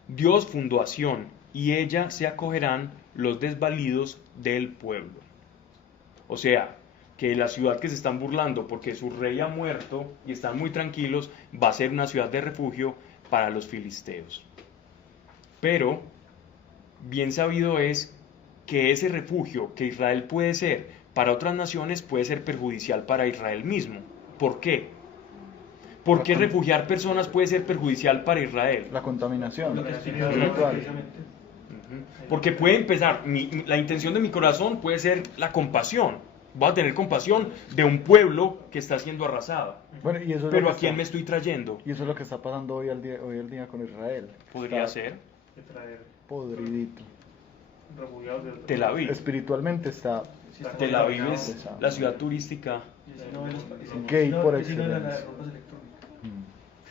Dios fundó a Sión, y ella se acogerán los desvalidos del pueblo. O sea, que la ciudad que se están burlando porque su rey ha muerto y están muy tranquilos, va a ser una ciudad de refugio para los filisteos. Pero, bien sabido es que ese refugio que Israel puede ser para otras naciones puede ser perjudicial para Israel mismo. ¿Por qué? ¿Por qué refugiar personas puede ser perjudicial para Israel? La contaminación Lo que espiritual. precisamente. Porque puede empezar, la intención de mi corazón puede ser la compasión. Voy a tener compasión de un pueblo que está siendo arrasado. Bueno, y eso es Pero lo ¿a que quién está- me estoy trayendo? Y eso es lo que está pasando hoy al día con Israel. Podría Está ser Que traer podridito. refugiados de Tel Aviv. Espiritualmente está Tel Aviv es la ciudad turística. gay por excelencia.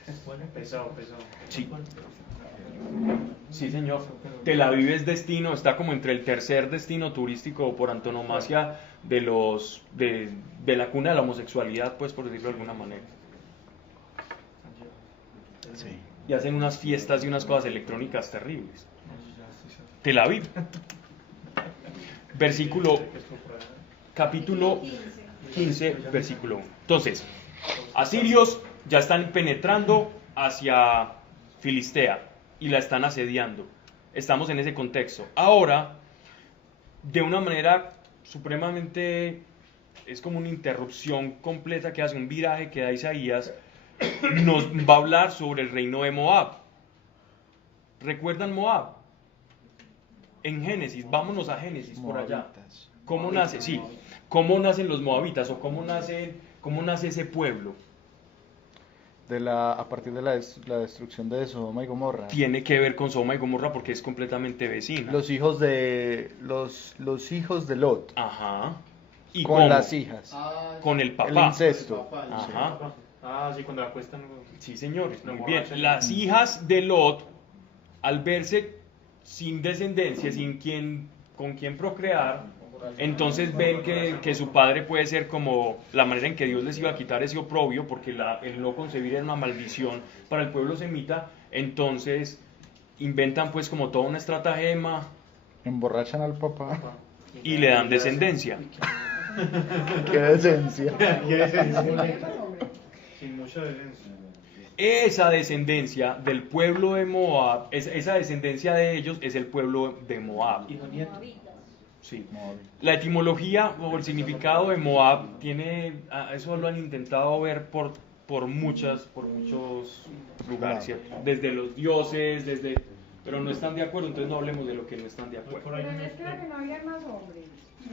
excelencia. pesado. Sí. Sí, señor. Tel Aviv es destino, está como entre el tercer destino turístico por antonomasia de la cuna de la homosexualidad, pues por decirlo de alguna manera. Sí. y hacen unas fiestas y unas cosas electrónicas terribles. Tel Aviv. Versículo, capítulo 15, versículo 1. Entonces, asirios ya están penetrando hacia Filistea y la están asediando. Estamos en ese contexto. Ahora, de una manera supremamente, es como una interrupción completa que hace un viraje que da Isaías, nos va a hablar sobre el reino de Moab. ¿Recuerdan Moab? En Génesis, vámonos a Génesis por allá. ¿Cómo nace? Sí, ¿cómo nacen los moabitas o cómo nace ese pueblo? A partir de la destrucción de Sodoma y Gomorra. Tiene que ver con Sodoma y Gomorra porque es completamente vecina. Los hijos de Lot. Ajá. ¿Y con cómo? las hijas. Con el papá. El incesto. Ajá. Ah, sí, cuando la acuestan. Sí, señores, La muy bien. borracha. Las hijas de Lot, al verse sin descendencia, con quien procrear, entonces ven que su padre puede ser como la manera en que Dios les iba a quitar ese oprobio, porque el no concebir era una maldición para el pueblo semita. Entonces inventan pues como toda una estratagema Emborrachan al papá. y le dan descendencia. Qué decencia. Sin mucha decencia. Esa descendencia del pueblo de Moab, esa descendencia de ellos es el pueblo de Moab. Sí. La etimología o el significado de Moab tiene, eso lo han intentado ver por muchos lugares, ¿cierto? Desde los dioses, pero no están de acuerdo, entonces no hablemos de lo que no están de acuerdo. Pero es que no había más hombres.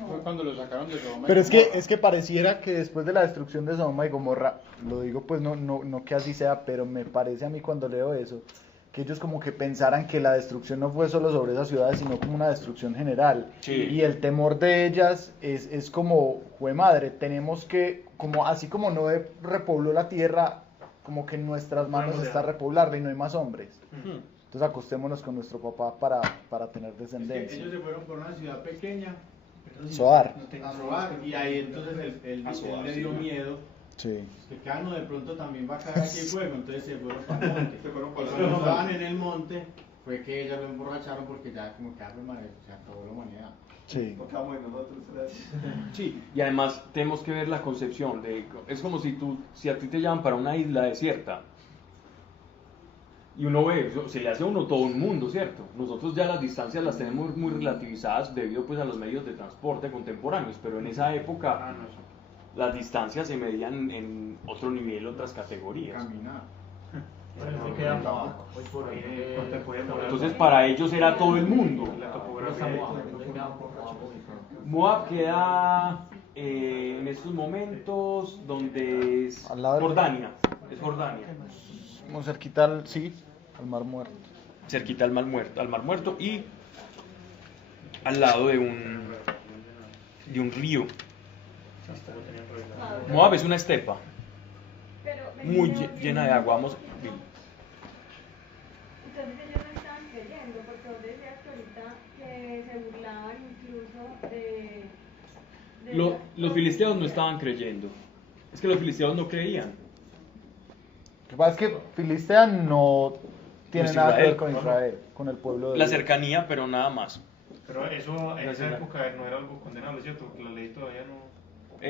Fue cuando lo sacaron de Sodoma. Pero es que pareciera que después de la destrucción de Sodoma y Gomorra, lo digo pues no que así sea, pero me parece a mí cuando leo eso, que ellos como que pensaran que la destrucción no fue solo sobre esas ciudades, sino como una destrucción general. Sí. Y el temor de ellas es como, jue madre, tenemos que, como así como Noé repobló la tierra, como que en nuestras manos está repoblarla y no hay más hombres. Entonces acostémonos con nuestro papá para tener descendencia. Ellos se fueron por una ciudad pequeña, Zoar. a Zoar, y ahí entonces él le dio miedo. Sí. Que claro, de pronto también va a caer aquí fuego, entonces se fueron para el monte. Se fueron para Y el cuando monte. estaban en el monte, fue que ellas lo emborracharon porque ya como que se acabó la humanidad. Sí. Tocamos de nosotros, gracias. Sí, y además tenemos que ver la concepción es como si a ti te llaman para una isla desierta y uno ve, se le hace a uno todo un mundo, ¿cierto? Nosotros ya las distancias las tenemos muy relativizadas debido pues a los medios de transporte contemporáneos, pero en esa época las distancias se medían en otro nivel, otras categorías. Caminar. Bueno, eso queda hoy por hoy. No te puede mover. Entonces para ellos era todo el mundo. La topografía. Moab queda en estos momentos donde es Al lado del- Jordania, es Jordania, Como cerquita al Mar Muerto. cerquita al Mar Muerto y al lado de un río. Moab es una estepa muy llena de agua. Vamos. Entonces ellos no estaban creyendo, porque vos decías que ahorita que se burlaban incluso de Los filisteos no estaban creyendo. Es que los filisteos no creían. Lo que pasa es que Filistea no tiene Pues nada que ver Israel, con no, Israel, con el pueblo de La Dios. cercanía, pero nada más. Pero eso en esa Gracias. época no era algo condenable, ¿cierto? La ley todavía no.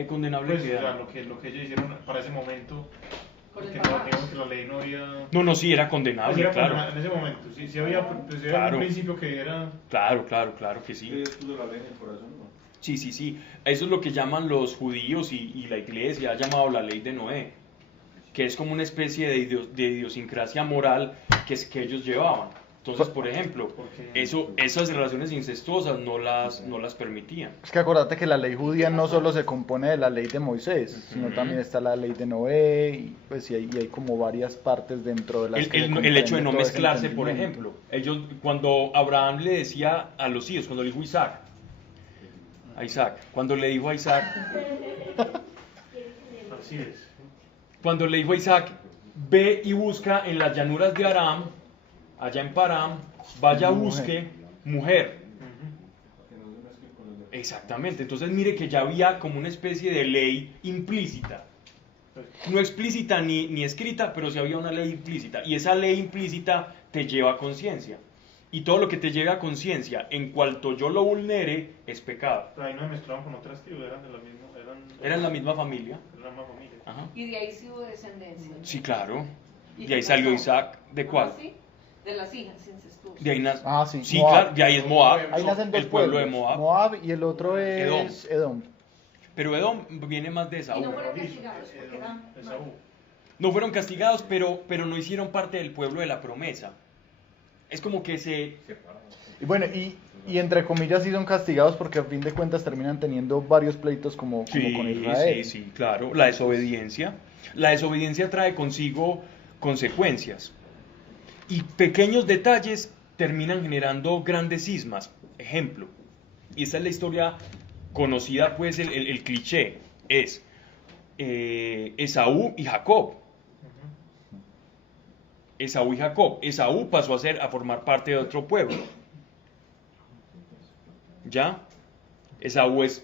Condenable Pues, o queda. sea, lo que ellos hicieron para ese momento, porque no, digamos que la ley no había. No, sí, era Pues condenable, era claro. condenable en ese momento, sí había, pues era Claro. un principio que era. Claro que sí. Dios puso la ley en el corazón, ¿no? Sí. Eso es lo que llaman los judíos y la iglesia ha llamado la ley de Noé, que es como una especie de idiosincrasia moral que ellos llevaban. Entonces, por ejemplo, esas relaciones incestuosas no las permitían. Es que acuérdate que la ley judía no solo se compone de la ley de Moisés, sino también está la ley de Noé, y pues y hay como varias partes dentro de las que se El hecho de no comprende todo ese mezclarse, por entendimiento. ejemplo, cuando Abraham le decía a los hijos, cuando le dijo a Isaac, cuando le dijo a Isaac, Así es. cuando le dijo a Isaac, ve y busca en las llanuras de Aram, allá en Param, vaya busque mujer. Exactamente, entonces mire que ya había como una especie de ley implícita. No explícita ni escrita, pero sí había una ley implícita. Y esa ley implícita te lleva a conciencia. Y todo lo que te llega a conciencia, en cuanto yo lo vulnere, es pecado. Pero ahí no se mezclaban con otras tribus, eran de la misma... Eran la misma familia. Eran la misma familia. Ajá. Y de ahí sí hubo descendencia. Sí, claro. ¿Y De ahí qué salió pasó? Isaac. ¿De cuál? ¿Ah, sí? De las hijas incestuosas. De ahí nace. Sí, Sí, Moab. claro, de ahí es Moab. Ahí nacen dos El pueblo de pueblos, Moab. Moab y el otro es Edom. Pero Edom viene más de Y Esaú. no fueron castigados porque eran Esaú. No fueron castigados, pero no hicieron parte del pueblo de la promesa. Es como que se... Y bueno, y entre comillas sí son castigados porque a fin de cuentas terminan teniendo varios pleitos como con Israel. Sí, claro. La desobediencia. La desobediencia trae consigo consecuencias. Y pequeños detalles terminan generando grandes cismas. Ejemplo. Y esta es la historia conocida, pues el cliché. Es Esaú y Jacob. Esaú y Jacob. Esaú pasó a formar parte de otro pueblo. ¿Ya? Esaú es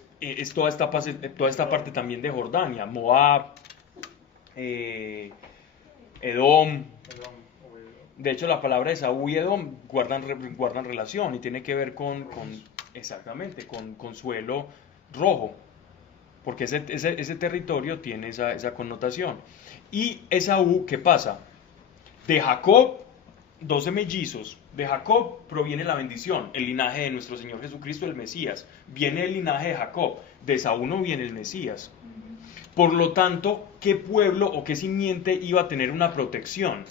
toda esta parte también de Jordania, Moab, Edom. De hecho, la palabra Esaú y Edom guardan relación y tiene que ver exactamente, con suelo rojo, porque ese territorio tiene esa connotación. Y Esaú, ¿qué pasa? De Jacob, 12 mellizos. De Jacob proviene la bendición, el linaje de nuestro Señor Jesucristo, el Mesías. Viene el linaje de Jacob, de Esaú no viene el Mesías. Por lo tanto, ¿qué pueblo o qué simiente iba a tener una protección?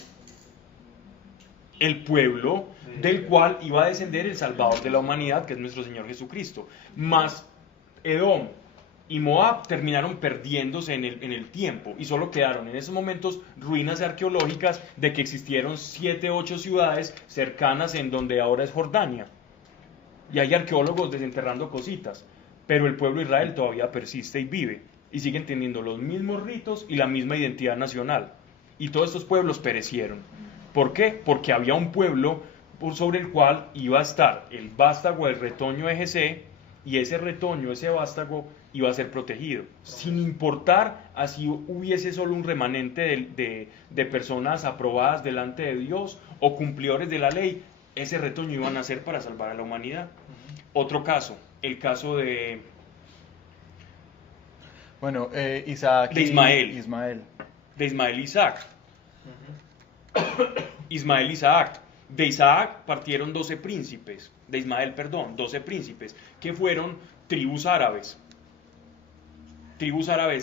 El pueblo del cual iba a descender el Salvador de la humanidad, que es nuestro Señor Jesucristo. Más Edom y Moab terminaron perdiéndose en el tiempo y solo quedaron en esos momentos ruinas arqueológicas de que existieron 7, 8 ciudades cercanas en donde ahora es Jordania. Y hay arqueólogos desenterrando cositas, pero el pueblo de Israel todavía persiste y vive y siguen teniendo los mismos ritos y la misma identidad nacional. Y todos estos pueblos perecieron. ¿Por qué? Porque había un pueblo sobre el cual iba a estar el vástago, el retoño de Jesé, y ese retoño, ese vástago, iba a ser protegido, sin importar así hubiese solo un remanente de personas aprobadas delante de Dios o cumplidores de la ley, ese retoño iba a nacer para salvar a la humanidad. Otro caso, el caso de... Bueno, Isaac de Ismael. De Ismael y Isaac. Ismael y Isaac. De Isaac partieron 12 príncipes, de Ismael, perdón, 12 príncipes, que fueron tribus árabes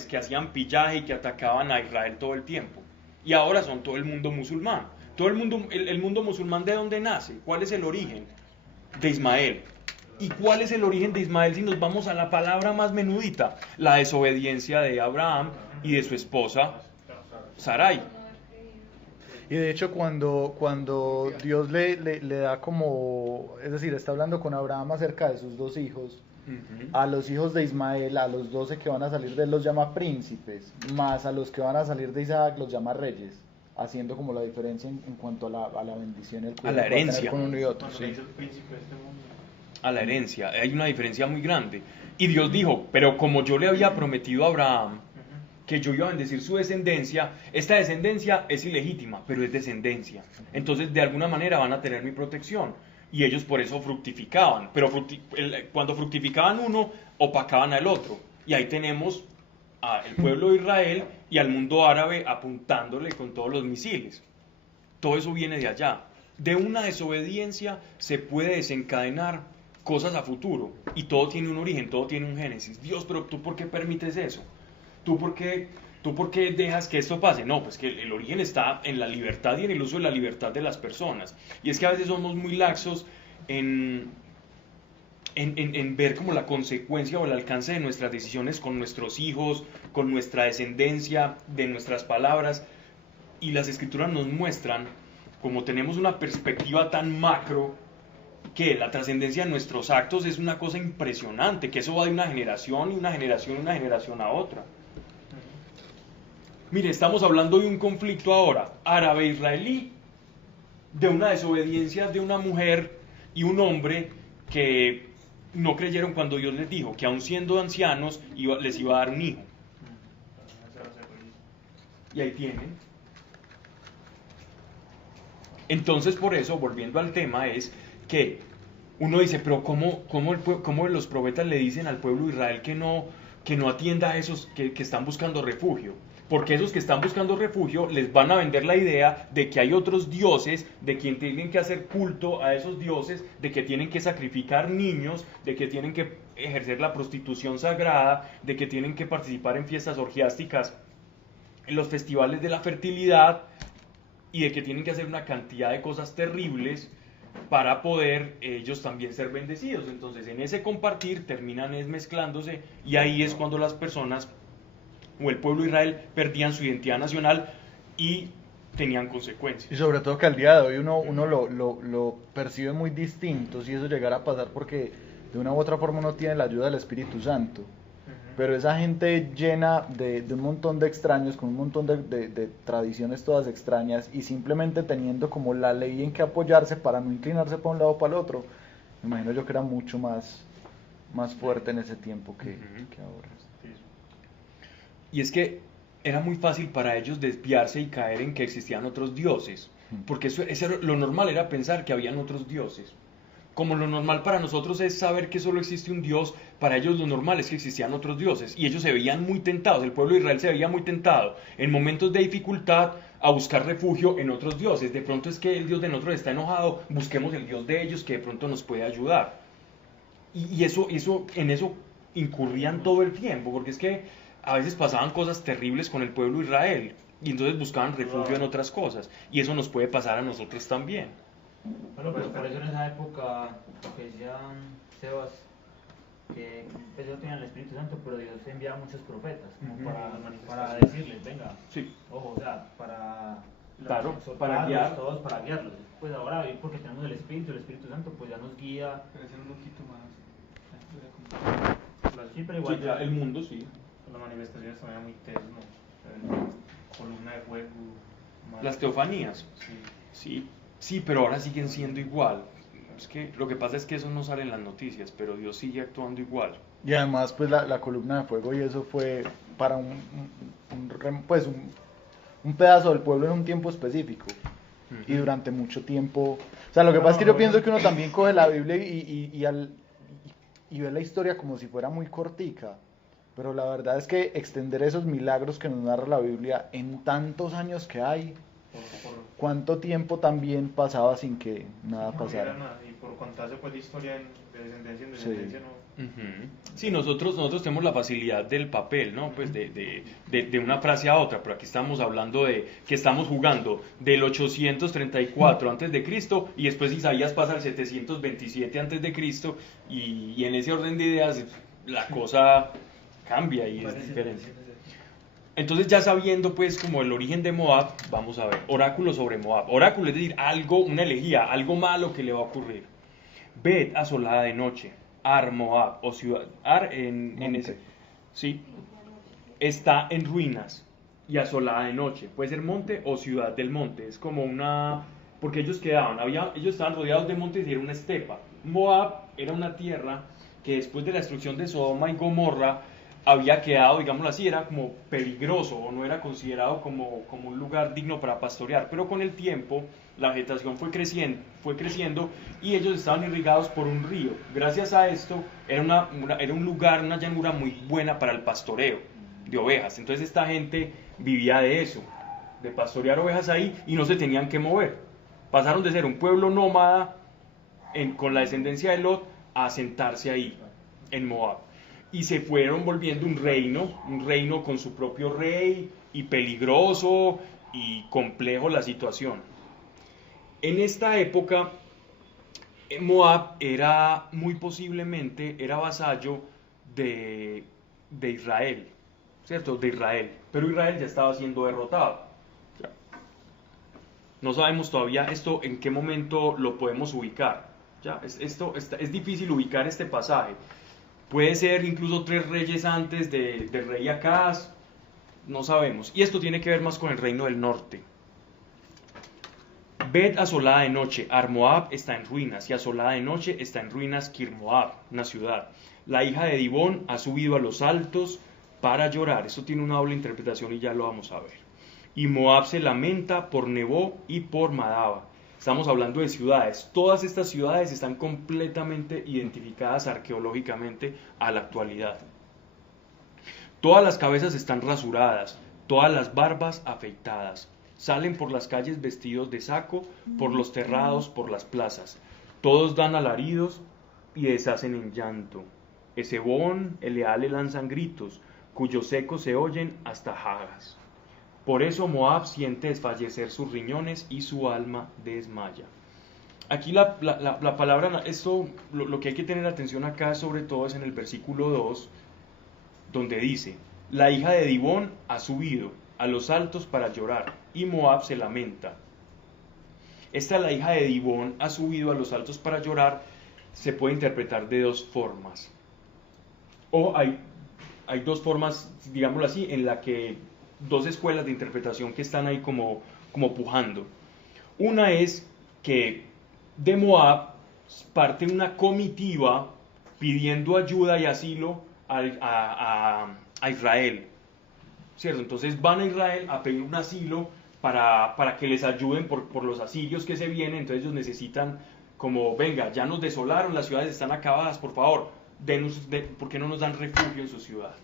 que hacían pillaje y que atacaban a Israel todo el tiempo. Y ahora son todo el mundo musulmán. Todo el mundo musulmán, ¿de dónde nace? ¿Cuál es el origen? De Ismael. ¿Y cuál es el origen de Ismael si nos vamos a la palabra más menudita? La desobediencia de Abraham y de su esposa Sarai. Y de hecho cuando Dios le da como, es decir, está hablando con Abraham acerca de sus dos hijos, a los hijos de Ismael, a los 12 que van a salir de él los llama príncipes, más a los que van a salir de Isaac los llama reyes, haciendo como la diferencia en cuanto a la bendición y el cuidado a la herencia con uno y otro. Cuando le dice el príncipe de este mundo. A la herencia, hay una diferencia muy grande. Y Dios dijo, pero como yo le había prometido a Abraham que yo iba a bendecir su descendencia, esta descendencia es ilegítima, pero es descendencia. Entonces, de alguna manera van a tener mi protección. Y ellos por eso fructificaban. Pero cuando fructificaban uno, opacaban al otro. Y ahí tenemos al pueblo de Israel y al mundo árabe apuntándole con todos los misiles. Todo eso viene de allá. De una desobediencia se puede desencadenar cosas a futuro. Y todo tiene un origen, todo tiene un génesis. Dios, pero ¿tú por qué permites eso? ¿Tú por qué dejas que esto pase? No, pues que el origen está en la libertad y en el uso de la libertad de las personas. Y es que a veces somos muy laxos en ver como la consecuencia o el alcance de nuestras decisiones con nuestros hijos, con nuestra descendencia, de nuestras palabras. Y las escrituras nos muestran, como tenemos una perspectiva tan macro, que la trascendencia de nuestros actos es una cosa impresionante, que eso va de una generación y una generación a otra. Mire, estamos hablando de un conflicto ahora, árabe-israelí, de una desobediencia de una mujer y un hombre que no creyeron cuando Dios les dijo que aun siendo ancianos les iba a dar un hijo. y ahí tienen. Entonces, por eso, volviendo al tema, es que uno dice, pero ¿cómo los profetas le dicen al pueblo de Israel que no atienda a esos que están buscando refugio? Porque esos que están buscando refugio les van a vender la idea de que hay otros dioses, de que tienen que hacer culto a esos dioses, de que tienen que sacrificar niños, de que tienen que ejercer la prostitución sagrada, de que tienen que participar en fiestas orgiásticas, en los festivales de la fertilidad, y de que tienen que hacer una cantidad de cosas terribles para poder ellos también ser bendecidos. Entonces, en ese compartir terminan mezclándose, y ahí es cuando las personas o el pueblo de Israel perdían su identidad nacional y tenían consecuencias. Y sobre todo que al día de hoy uno lo percibe muy distinto si eso llegara a pasar, porque de una u otra forma uno tiene la ayuda del Espíritu Santo. Pero esa gente llena de un montón de extraños, con un montón de tradiciones todas extrañas, y simplemente teniendo como la ley en que apoyarse para no inclinarse para un lado o para el otro, me imagino yo que era mucho más fuerte en ese tiempo que ahora. Y es que era muy fácil para ellos desviarse y caer en que existían otros dioses, porque lo normal era pensar que habían otros dioses. Como lo normal para nosotros es saber que solo existe un Dios, para ellos lo normal es que existían otros dioses. Y ellos se veían muy tentados, el pueblo de Israel se veía muy tentado en momentos de dificultad a buscar refugio en otros dioses. De pronto es que el Dios de nosotros está enojado, busquemos el Dios de ellos que de pronto nos puede ayudar. Y en eso incurrían todo el tiempo, porque es que a veces pasaban cosas terribles con el pueblo de Israel y entonces buscaban refugio en otras cosas. Y eso nos puede pasar a nosotros también. Bueno, pero por eso en esa época, lo que decían Sebas, que ellos tenían el Espíritu Santo, pero Dios enviaba muchos profetas, como para decirles, venga, sí. Ojo, o sea, para guiar. todos, para guiarlos. Pues ahora, porque tenemos el Espíritu Santo, pues ya nos guía. Pero es un poquito más. Sí, pero igual. Sí, ya, el mundo, sí. Las manifestaciones también eran muy tesas, columna de fuego. Las teofanías. Sí, pero ahora siguen siendo igual. Es que lo que pasa es que eso no sale en las noticias, pero Dios sigue actuando igual. Y además, pues la columna de fuego, y eso fue para un pedazo del pueblo en un tiempo específico. Y durante mucho tiempo. O sea, lo que pasa es que yo pienso que uno también coge la Biblia y ve la historia como si fuera muy cortica. Pero la verdad es que extender esos milagros que nos narra la Biblia en tantos años que hay, ¿cuánto tiempo también pasaba sin que nada pasara? Y por contarse pues la historia de descendencia en descendencia, ¿no? Sí, nosotros tenemos la facilidad del papel, ¿no? Pues de una frase a otra, pero aquí estamos hablando de que estamos jugando del 834 antes de Cristo y después Isaías pasa al 727 antes de Cristo y en ese orden de ideas la cosa cambia y es diferente. Entonces, ya sabiendo pues como el origen de Moab, vamos a ver, oráculo sobre Moab. Oráculo es decir, una elegía, algo malo que le va a ocurrir. Bet asolada de noche, Ar Moab, o ciudad, Ar sí, está en ruinas y asolada de noche. Puede ser monte o ciudad del monte, es como porque ellos estaban rodeados de montes y era una estepa. Moab era una tierra que después de la destrucción de Sodoma y Gomorra había quedado, digámoslo así, era como peligroso o no era considerado como un lugar digno para pastorear, pero con el tiempo la vegetación fue creciendo y ellos estaban irrigados por un río. Gracias a esto era un lugar, una llanura muy buena para el pastoreo de ovejas. Entonces esta gente vivía de eso, de pastorear ovejas ahí y no se tenían que mover. Pasaron de ser un pueblo nómada con la descendencia de Lot a asentarse ahí en Moab. Y se fueron volviendo un reino con su propio rey, y peligroso y complejo la situación. En esta época, Moab era muy posiblemente vasallo de Israel, ¿cierto? De Israel, pero Israel ya estaba siendo derrotado. No sabemos todavía esto en qué momento lo podemos ubicar. ¿Ya? Es difícil ubicar este pasaje. Puede ser incluso 3 reyes antes del rey Acaz, no sabemos. Y esto tiene que ver más con el reino del norte. Bet asolada de noche, Ar Moab está en ruinas, y asolada de noche está en ruinas Kir Moab, una ciudad. La hija de Dibón ha subido a los altos para llorar. Esto tiene una doble interpretación y ya lo vamos a ver. y Moab se lamenta por Nebo y por Madaba. Estamos hablando de ciudades. Todas estas ciudades están completamente identificadas arqueológicamente a la actualidad. Todas las cabezas están rasuradas, todas las barbas afeitadas. Salen por las calles vestidos de saco, por los terrados, por las plazas. Todos dan alaridos y deshacen en llanto. Ezebón, Eleale lanzan gritos, cuyos ecos se oyen hasta Jagas. Por eso Moab siente desfallecer sus riñones y su alma desmaya. Aquí la palabra, esto, lo que hay que tener atención acá sobre todo es en el versículo 2, donde dice, la hija de Dibón ha subido a los altos para llorar, y Moab se lamenta. Esta, la hija de Dibón ha subido a los altos para llorar, se puede interpretar de dos formas. O hay dos formas, digámoslo así, en la que dos escuelas de interpretación que están ahí como pujando. Una es que de Moab parte una comitiva pidiendo ayuda y asilo a Israel, ¿cierto? Entonces van a Israel a pedir un asilo para que les ayuden por los asirios que se vienen. Entonces ellos necesitan como, venga, ya nos desolaron, las ciudades están acabadas, por favor, ¿por qué no nos dan refugio en su ciudad?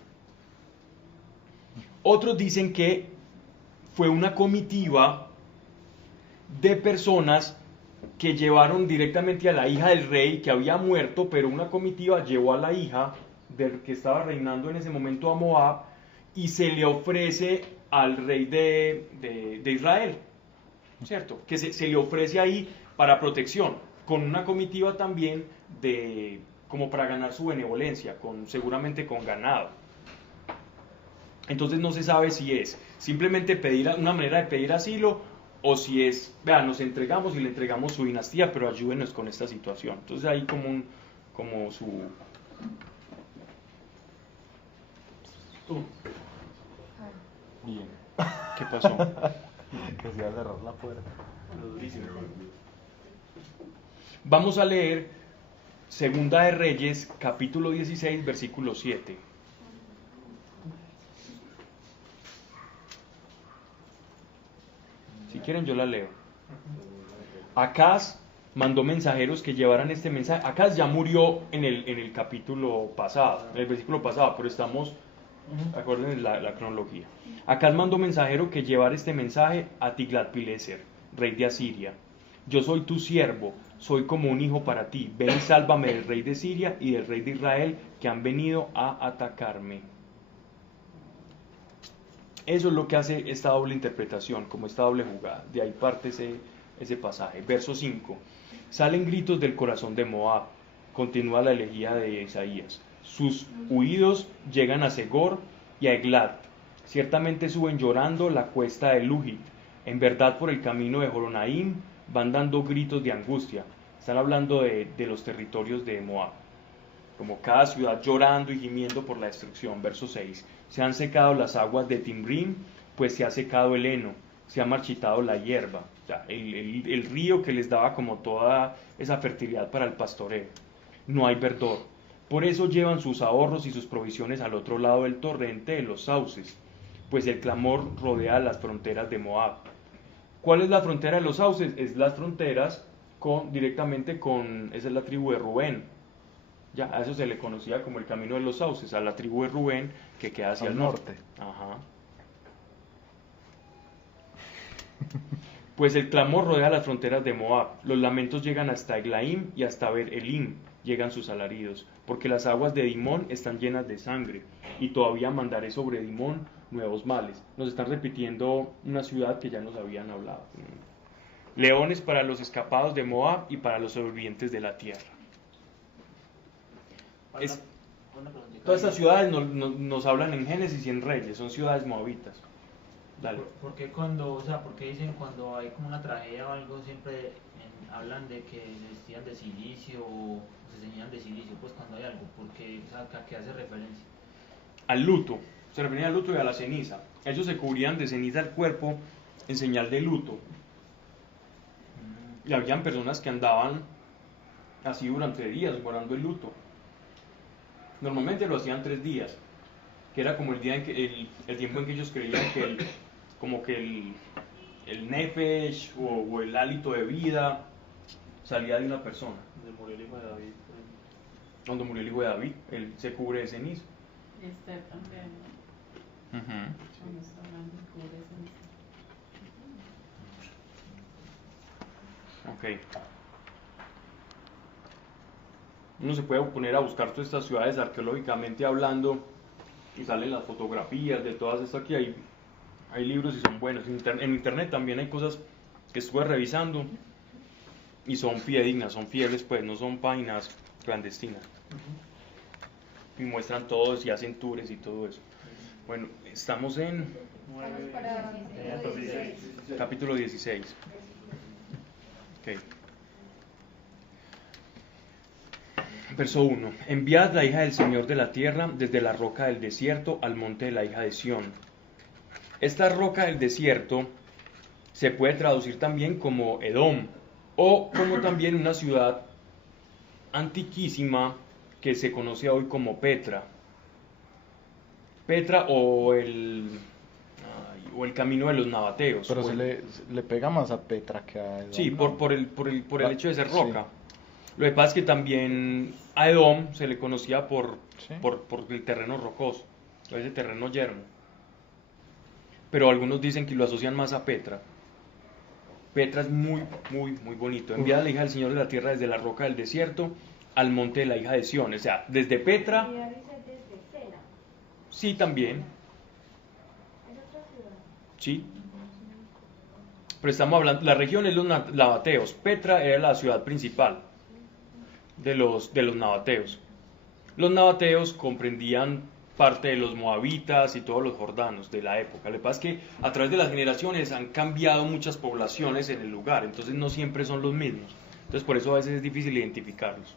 Otros dicen que fue una comitiva de personas que llevaron directamente a la hija del rey que había muerto, pero una comitiva llevó a la hija del que estaba reinando en ese momento a Moab y se le ofrece al rey de Israel, ¿cierto? Que se le ofrece ahí para protección, con una comitiva también como para ganar su benevolencia, seguramente con ganado. Entonces no se sabe si es simplemente una manera de pedir asilo o si es, vean, nos entregamos y le entregamos su dinastía, pero ayúdenos con esta situación. Entonces ahí como su... Tú. Bien. ¿Qué pasó? Que se iba a cerrar la puerta. Vamos a leer Segunda de Reyes, capítulo 16, versículo 7. Si quieren yo la leo. Acaz mandó mensajeros que llevaran este mensaje. Acaz ya murió en el capítulo pasado, en el versículo pasado, pero estamos, acuérdense la cronología. Acaz mandó mensajero que llevara este mensaje a Tiglat-Pileser, rey de Asiria. Yo soy tu siervo, soy como un hijo para ti. Ven y sálvame del rey de Siria y del rey de Israel que han venido a atacarme. Eso es lo que hace esta doble interpretación, como esta doble jugada. De ahí parte ese pasaje. Verso 5. Salen gritos del corazón de Moab. Continúa la elegía de Isaías. Sus huidos llegan a Segor y a Eglat. Ciertamente suben llorando la cuesta de Lujit. En verdad por el camino de Joronaim van dando gritos de angustia. Están hablando de los territorios de Moab. Como cada ciudad llorando y gimiendo por la destrucción. Verso 6. Se han secado las aguas de Timrim, pues se ha secado el heno, se ha marchitado la hierba. O sea, el río que les daba como toda esa fertilidad para el pastoreo. No hay verdor. Por eso llevan sus ahorros y sus provisiones al otro lado del torrente de los sauces, pues el clamor rodea las fronteras de Moab. ¿Cuál es la frontera de los sauces? Es las fronteras directamente con, esa es la tribu de Rubén. Ya, a eso se le conocía como el camino de los sauces, a la tribu de Rubén que queda hacia el norte. Ajá. Pues el clamor rodea las fronteras de Moab. Los lamentos llegan hasta Eglaim y hasta Ber Elim llegan sus alaridos, porque las aguas de Dimón están llenas de sangre, y todavía mandaré sobre Dimón nuevos males. Nos están repitiendo una ciudad que ya nos habían hablado. Leones para los escapados de Moab y para los sobrevivientes de la tierra. Todas estas ciudades nos hablan en Génesis y en Reyes, son ciudades moabitas. Dale. ¿Por qué porque dicen cuando hay como una tragedia o algo siempre hablan de que se vestían de silicio o se ceñían de silicio, pues cuando hay algo? Porque, ¿a qué hace referencia? Al luto, se refería al luto y a la ceniza. Ellos se cubrían de ceniza el cuerpo en señal de luto. Y habían personas que andaban así durante días guardando el luto. Normalmente lo hacían 3 días, que era como el tiempo en que ellos creían que como que el nefesh o el hálito de vida salía de una persona. Donde murió el hijo de David. Cuando murió el hijo de David, él se cubre de ceniza. Esther también, ¿no? Cuando está hablando de cubres en Ok. Uno se puede poner a buscar todas estas ciudades arqueológicamente hablando y salen las fotografías de todas estas aquí. Hay libros y son buenos. En internet también hay cosas que estuve revisando y son fidedignas, son fieles, pues no son páginas clandestinas. Y muestran todos y hacen tours y todo eso. Bueno, estamos en capítulo 16. Okay. Verso 1. Enviad la hija del Señor de la tierra desde la roca del desierto al monte de la hija de Sión. Esta roca del desierto se puede traducir también como Edom o como también una ciudad antiquísima que se conoce hoy como Petra. Petra o el camino de los nabateos. Pero le pega más a Petra que a Edom. Sí, ¿no? por el hecho de ser roca. Sí. Lo que pasa es que también a Edom se le conocía por el terreno rocoso, ese terreno yermo. Pero algunos dicen que lo asocian más a Petra. Petra es muy, muy, muy bonito. Enviada la hija del Señor de la tierra desde la roca del desierto al monte de la hija de Sión. O sea, desde Petra. Sí, también. ¿Es otra ciudad? Sí. Pero estamos hablando, la región es los nabateos. Petra era la ciudad principal de los nabateos. Los nabateos comprendían parte de los moabitas y todos los jordanos de la época. Lo que pasa es que a través de las generaciones han cambiado muchas poblaciones en el lugar, entonces no siempre son los mismos. Entonces por eso a veces es difícil identificarlos.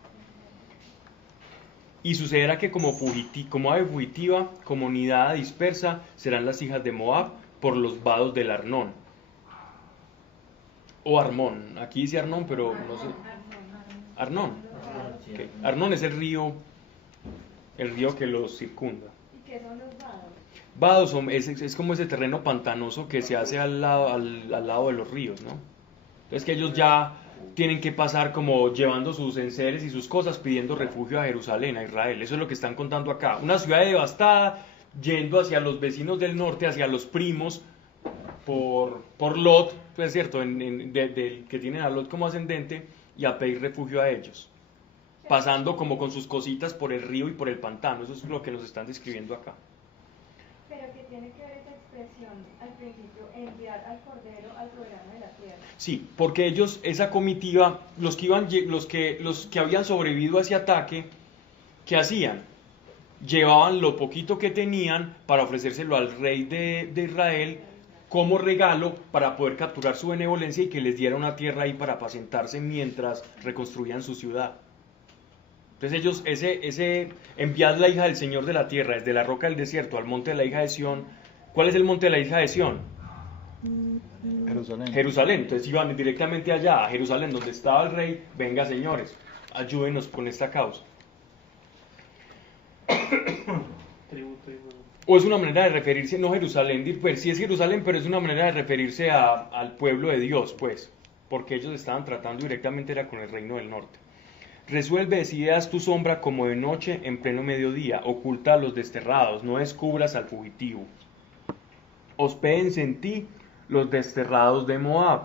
Y sucederá que como ave fugitiva, comunidad dispersa, serán las hijas de Moab por los vados del Arnón. O Armón. Aquí dice Arnón, pero no sé. Arnón. Okay. Arnón es el río que los circunda. ¿Y qué son los Vados vados? es como ese terreno pantanoso que se hace al lado de los ríos, ¿no? Entonces que ellos ya tienen que pasar como llevando sus enseres y sus cosas pidiendo refugio a Jerusalén, a Israel. Eso es lo que están contando acá. Una ciudad devastada, yendo hacia los vecinos del norte, hacia los primos, por Lot, pues es cierto, que tienen a Lot como ascendente, y a pedir refugio a ellos. Pasando como con sus cositas por el río y por el pantano. Eso es lo que nos están describiendo acá. Pero que tiene que ver esa expresión al principio, enviar al Cordero al soberano de la tierra. Sí, porque ellos, esa comitiva, los que habían sobrevivido a ese ataque, ¿qué hacían? Llevaban lo poquito que tenían para ofrecérselo al rey de Israel como regalo para poder capturar su benevolencia y que les diera una tierra ahí para apacentarse mientras reconstruían su ciudad. Entonces ellos, ese enviad la hija del Señor de la tierra desde la roca del desierto al monte de la hija de Sión. ¿Cuál es el monte de la hija de Sión? Jerusalén. Entonces iban directamente allá, a Jerusalén, donde estaba el rey. Venga, señores, ayúdenos con esta causa. O es una manera de referirse, no Jerusalén, pues sí es Jerusalén, pero es una manera de referirse al pueblo de Dios, pues, porque ellos estaban tratando directamente era con el reino del norte. Resuelve, decide, haz tu sombra como de noche en pleno mediodía, oculta a los desterrados, no descubras al fugitivo. Hospédense en ti los desterrados de Moab.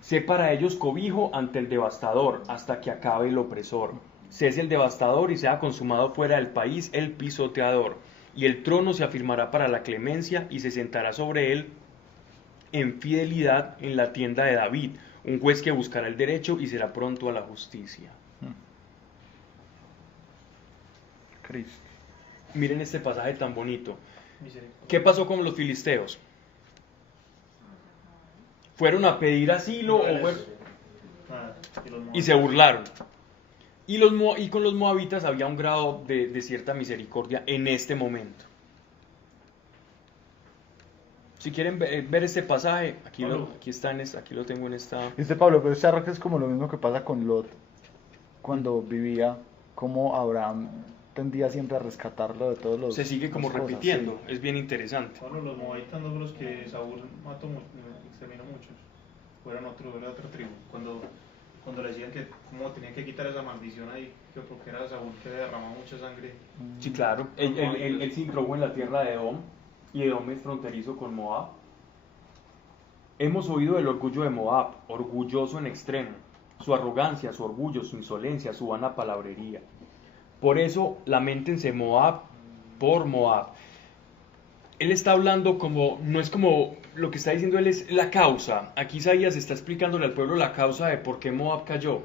Sé para ellos cobijo ante el devastador, hasta que acabe el opresor. Cese el devastador y sea consumado fuera del país el pisoteador. Y el trono se afirmará para la clemencia y se sentará sobre él en fidelidad en la tienda de David, un juez que buscará el derecho y será pronto a la justicia. Cristo. Miren este pasaje tan bonito. ¿Qué pasó con los filisteos? ¿Fueron a pedir asilo y se burlaron? Y con los moabitas había un grado de cierta misericordia en este momento. Si quieren ver este pasaje, aquí lo tengo en esta... Dice Pablo, pero este es como lo mismo que pasa con Lot cuando vivía, como Abraham tendía siempre a rescatarlo de todos los... Se sigue como las cosas, repitiendo, sí. es bien interesante. Bueno, los moabitas no fueron los que Saúl mató, exterminó muchos. Era otra tribu. Cuando le decían que cómo tenían que quitar esa maldición ahí, que porque era Saúl que derramaba mucha sangre. Sí, claro. Él se introdujo en la tierra de Edom, y Edom es fronterizo con Moab. Hemos oído del orgullo de Moab, orgulloso en extremo, su arrogancia, su orgullo, su insolencia, su vana palabrería. Por eso, lamentense Moab por Moab. Él está hablando como, no es como lo que está diciendo él es la causa. Aquí Isaías está explicándole al pueblo la causa de por qué Moab cayó,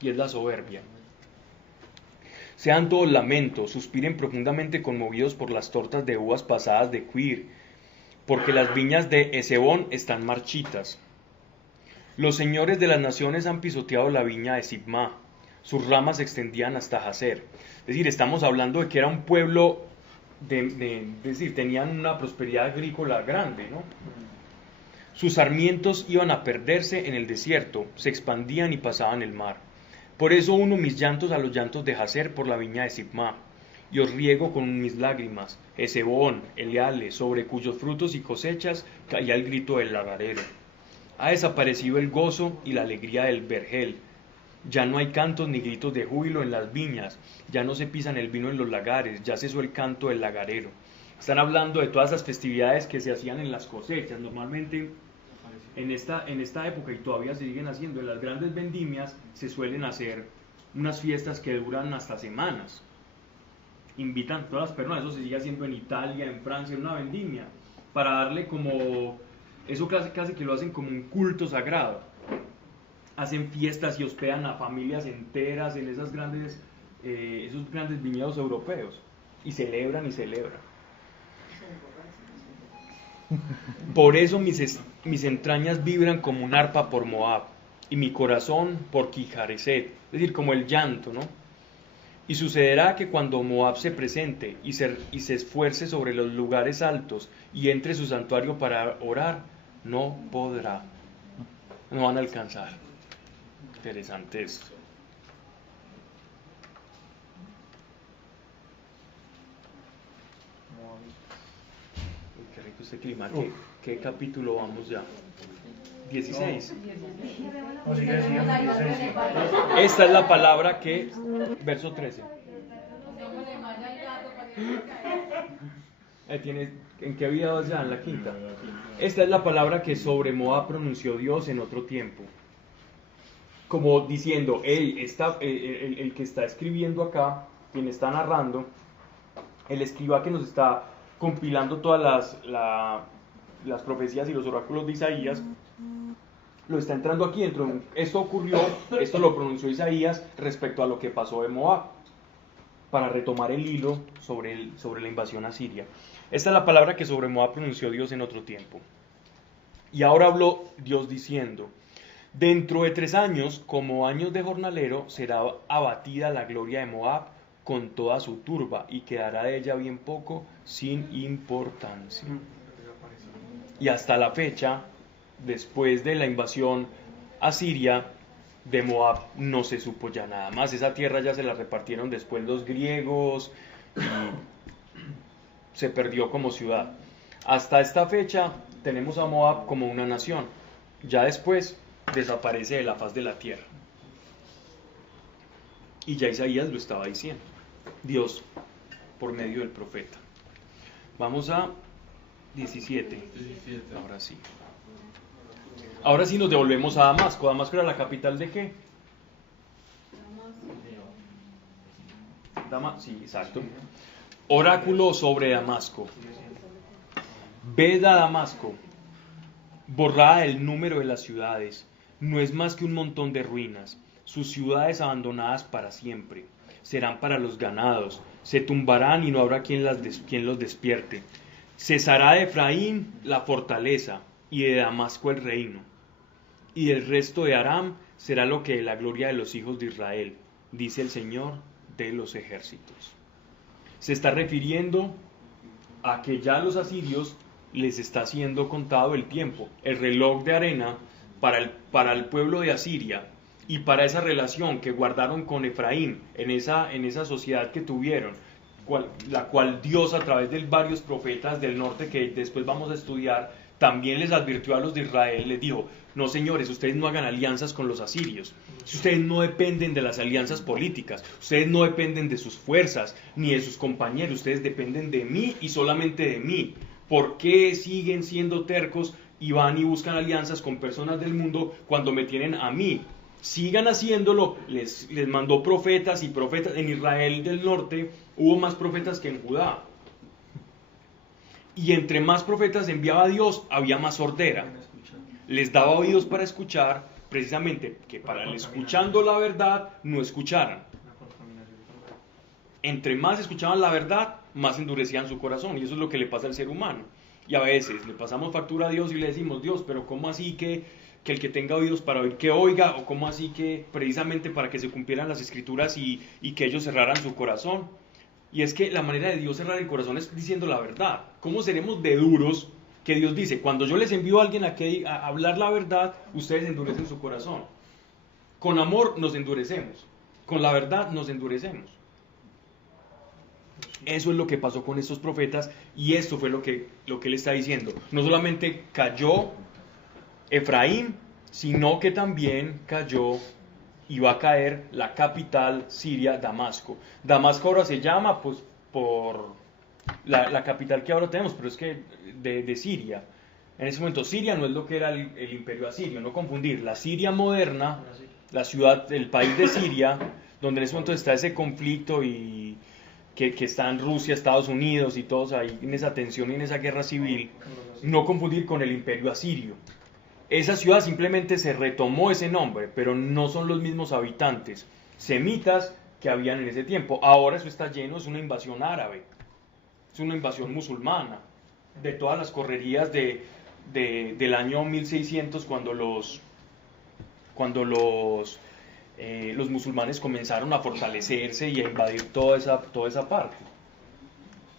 y es la soberbia. Sean todos lamentos, suspiren profundamente conmovidos por las tortas de uvas pasadas de Quir, porque las viñas de Hesebón están marchitas. Los señores de las naciones han pisoteado la viña de Sibma, sus ramas se extendían hasta Jazer. Es decir, estamos hablando de que era un pueblo, es decir, tenían una prosperidad agrícola grande, ¿no? Sus sarmientos iban a perderse en el desierto, se expandían y pasaban el mar. Por eso uno mis llantos a los llantos de Jazer por la viña de Sibma, y os riego con mis lágrimas, Hesebón, Eleale, sobre cuyos frutos y cosechas caía el grito del lagarero. Ha desaparecido el gozo y la alegría del vergel. Ya no hay cantos ni gritos de júbilo en las viñas, ya no se pisan el vino en los lagares, ya cesó el canto del lagarero. Están hablando de todas las festividades que se hacían en las cosechas. Normalmente en esta época, y todavía se siguen haciendo, en las grandes vendimias se suelen hacer unas fiestas que duran hasta semanas. Invitan todas las personas, eso se sigue haciendo en Italia, en Francia, en una vendimia, para darle como, eso casi que lo hacen como un culto sagrado. Hacen fiestas y hospedan a familias enteras en esos grandes viñedos europeos, y celebran y celebran. Por eso mis entrañas vibran como un arpa por Moab, y mi corazón por Kijareset, es decir, como el llanto, ¿no? Y sucederá que cuando Moab se presente y se esfuerce sobre los lugares altos y entre su santuario para orar, no podrá, no van a alcanzar. Interesante esto. Uy, qué rico este clima. ¿Qué capítulo vamos ya? 16. No, sigue, 16. Esta es la palabra que, verso 13. ¿En qué vida vas ya? En la quinta. Esta es la palabra que sobre Moab pronunció Dios en otro tiempo. Como diciendo, el que está escribiendo acá, quien está narrando, el escriba que nos está compilando todas las profecías y los oráculos de Isaías, lo está entrando aquí dentro. Esto ocurrió, esto lo pronunció Isaías respecto a lo que pasó en Moab, para retomar el hilo sobre la invasión asiria. Esta es la palabra que sobre Moab pronunció Dios en otro tiempo. Y ahora habló Dios diciendo: dentro de 3 años, como años de jornalero, será abatida la gloria de Moab con toda su turba, y quedará de ella bien poco, sin importancia. Y hasta la fecha, después de la invasión asiria de Moab, no se supo ya nada más. Esa tierra ya se la repartieron después los griegos y se perdió como ciudad. Hasta esta fecha tenemos a Moab como una nación. Ya después desaparece de la faz de la tierra. Y ya Isaías lo estaba diciendo, Dios por medio del profeta. Vamos a 17. Ahora sí. Ahora sí nos devolvemos a Damasco. ¿Damasco era la capital de qué? Sí, exacto. Oráculo sobre Damasco. Ved a Damasco, borrada el número de las ciudades, no es más que un montón de ruinas, sus ciudades abandonadas para siempre, serán para los ganados, se tumbarán y no habrá quien los despierte. Cesará de Efraín la fortaleza y de Damasco el reino, y del resto de Aram será lo que de la gloria de los hijos de Israel, dice el Señor de los ejércitos. Se está refiriendo a que ya a los asirios les está siendo contado el tiempo, el reloj de arena para el pueblo de Asiria, y para esa relación que guardaron con Efraín, en esa sociedad que tuvieron, la cual Dios a través de varios profetas del norte que después vamos a estudiar, también les advirtió a los de Israel, les dijo, no señores, ustedes no hagan alianzas con los asirios, ustedes no dependen de las alianzas políticas, ustedes no dependen de sus fuerzas, ni de sus compañeros, ustedes dependen de mí y solamente de mí. ¿Por qué siguen siendo tercos y van y buscan alianzas con personas del mundo cuando me tienen a mí? Sigan haciéndolo, les mandó profetas y profetas. En Israel del norte hubo más profetas que en Judá. Y entre más profetas enviaba Dios, había más sordera. Les daba oídos para escuchar, precisamente que para el escuchando la verdad no escucharan. Entre más escuchaban la verdad, más endurecían su corazón. Y eso es lo que le pasa al ser humano. Y a veces le pasamos factura a Dios y le decimos, Dios, pero ¿cómo así que el que tenga oídos para oír que oiga? ¿O cómo así que precisamente para que se cumplieran las escrituras y que ellos cerraran su corazón? Y es que la manera de Dios cerrar el corazón es diciendo la verdad. ¿Cómo seremos de duros que Dios dice, cuando yo les envío a alguien a hablar la verdad, ustedes endurecen su corazón? Con amor nos endurecemos, con la verdad nos endurecemos. Eso es lo que pasó con estos profetas y esto fue lo que él está diciendo. No solamente cayó Efraín, sino que también cayó y va a caer la capital siria, Damasco. Damasco ahora se llama pues por la capital que ahora tenemos, pero es que de Siria. En ese momento Siria no es lo que era el imperio asirio, no confundir. La Siria moderna, la ciudad, el país de Siria, donde en ese momento está ese conflicto y que están Rusia, Estados Unidos y todos ahí en esa tensión y en esa guerra civil, no confundir con el imperio asirio. Esa ciudad simplemente se retomó ese nombre, pero no son los mismos habitantes semitas que habían en ese tiempo. Ahora eso está lleno, es una invasión árabe, es una invasión musulmana, de todas las correrías del año 1600 cuando los musulmanes comenzaron a fortalecerse y a invadir toda esa parte.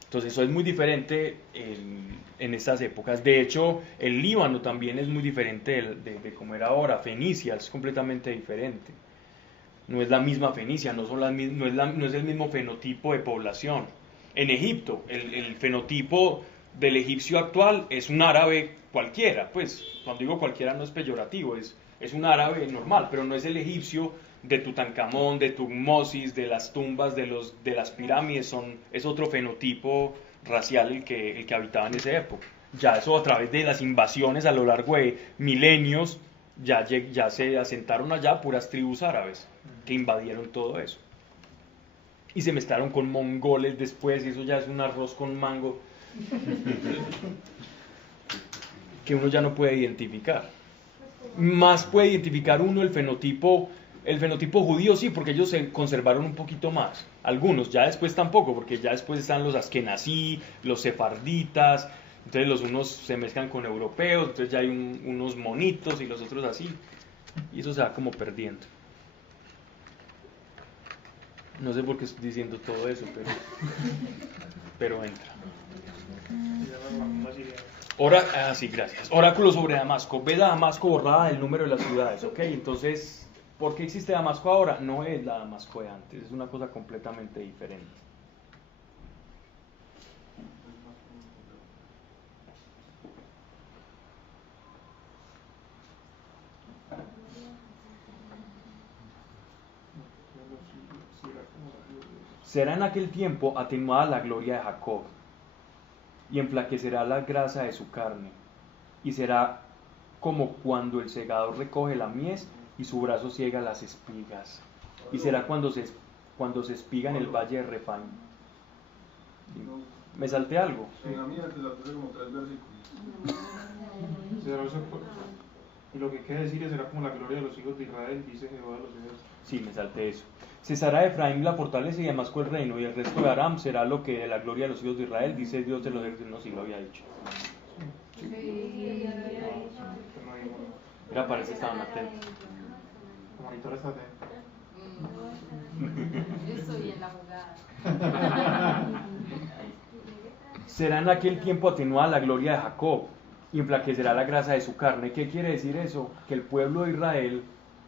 Entonces eso es muy diferente en estas épocas. De hecho, el Líbano también es muy diferente de cómo era ahora. Fenicia es completamente diferente. No es la misma Fenicia, no es el mismo fenotipo de población. En Egipto, el fenotipo del egipcio actual es un árabe cualquiera. Pues cuando digo cualquiera no es peyorativo, es un árabe normal, pero no es el egipcio de Tutankamón, de Tutmosis, de las tumbas, de las pirámides. Es otro fenotipo racial el que habitaba en esa época. Ya eso a través de las invasiones a lo largo de milenios, ya se asentaron allá puras tribus árabes que invadieron todo eso. Y se mezclaron con mongoles después, y eso ya es un arroz con mango que uno ya no puede identificar. Más puede identificar uno el fenotipo judío, sí, porque ellos se conservaron un poquito más. Algunos, ya después tampoco, porque ya después están los askenazí, los sefarditas, entonces los unos se mezclan con europeos, entonces ya hay unos monitos y los otros así, y eso se va como perdiendo. No sé por qué estoy diciendo todo eso, pero entra. Sí, gracias. Oráculo sobre Damasco. Ve Damasco borrada el número de las ciudades, ¿ok? Entonces, ¿por qué existe Damasco ahora? No es la Damasco de antes, es una cosa completamente diferente. Será en aquel tiempo atenuada la gloria de Jacob, y enflaquecerá la grasa de su carne, y será como cuando el segador recoge la mies y su brazo ciega las espigas, y será cuando se espiga en el valle de Refaim. ¿Me salté algo? En la mía te salté como 3 versículos. Y lo que queda decir será como la gloria de los hijos de Israel, dice Jehová de los ejércitos. Sí, me salté eso. Cesará Efraín la fortaleza y Damasco el reino, y el resto de Aram será lo que de la gloria de los hijos de Israel, dice Dios de los ejércitos. No, sí lo había dicho. Mira, parece que estaban atentos. Como monitor está atento. Yo estoy en la jugada. Será en aquel tiempo atenuada la gloria de Jacob, y enflaquecerá la grasa de su carne. ¿Qué quiere decir eso? Que el pueblo de Israel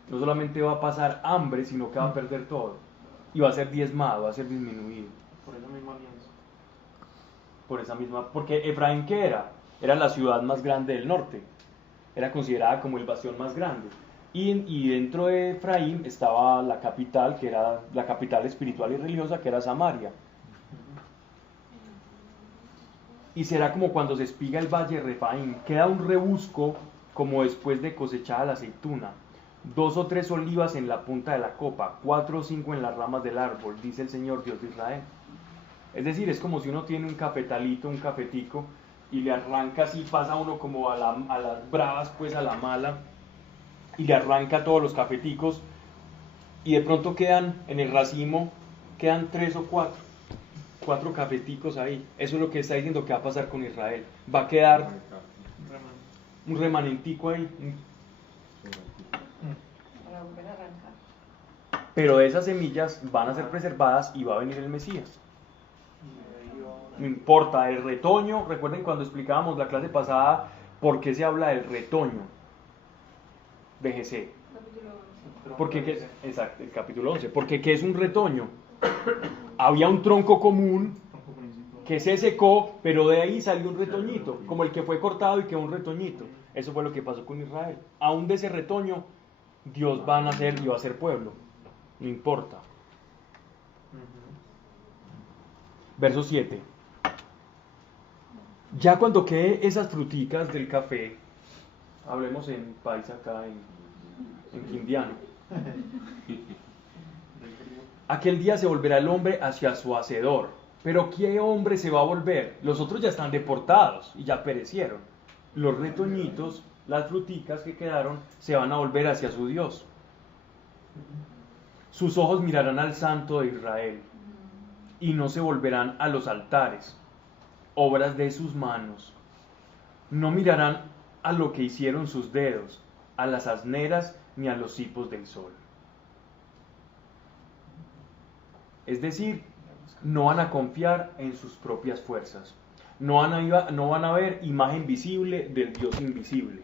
no solamente va a pasar hambre, sino que va a perder todo. Y va a ser diezmado, va a ser disminuido. Por esa misma alianza. Por esa misma, porque Efraín, ¿qué era? Era la ciudad más grande del norte, era considerada como el bastión más grande. Y dentro de Efraín estaba la capital, que era la capital espiritual y religiosa, que era Samaria. Y será como cuando se espiga el valle de Refaim, queda un rebusco como después de cosechada la aceituna, 2 o 3 olivas en la punta de la copa, 4 o 5 en las ramas del árbol, dice el Señor Dios de Israel. Es decir, es como si uno tiene un cafetalito, un cafetico, y le arranca así, pasa uno como a las bravas, pues a la mala, y le arranca todos los cafeticos, y de pronto quedan en el racimo, quedan 3 o 4 cafeticos ahí. Eso es lo que está diciendo que va a pasar con Israel. Va a quedar un remanentico ahí. Para volver a arrancar. Pero esas semillas van a ser preservadas y va a venir el Mesías. No importa, el retoño, recuerden cuando explicábamos la clase pasada por qué se habla del retoño de Jesé. Porque, exacto, el capítulo 11. Porque ¿qué es un retoño? Había un tronco común que se secó, pero de ahí salió un retoñito, como el que fue cortado y quedó un retoñito. Eso fue lo que pasó con Israel. Aún de ese retoño, Dios va a nacer y va a ser pueblo. No importa. Verso 7. Ya cuando quede esas fruticas del café, hablemos en paisa acá en quindiano. Aquel día se volverá el hombre hacia su hacedor. Pero ¿qué hombre se va a volver? Los otros ya están deportados y ya perecieron. Los retoñitos, las fruticas que quedaron, se van a volver hacia su Dios. Sus ojos mirarán al Santo de Israel y no se volverán a los altares, obras de sus manos. No mirarán a lo que hicieron sus dedos, a las asneras ni a los hipos del sol. Es decir, no van a confiar en sus propias fuerzas. No van a ver imagen visible del Dios invisible.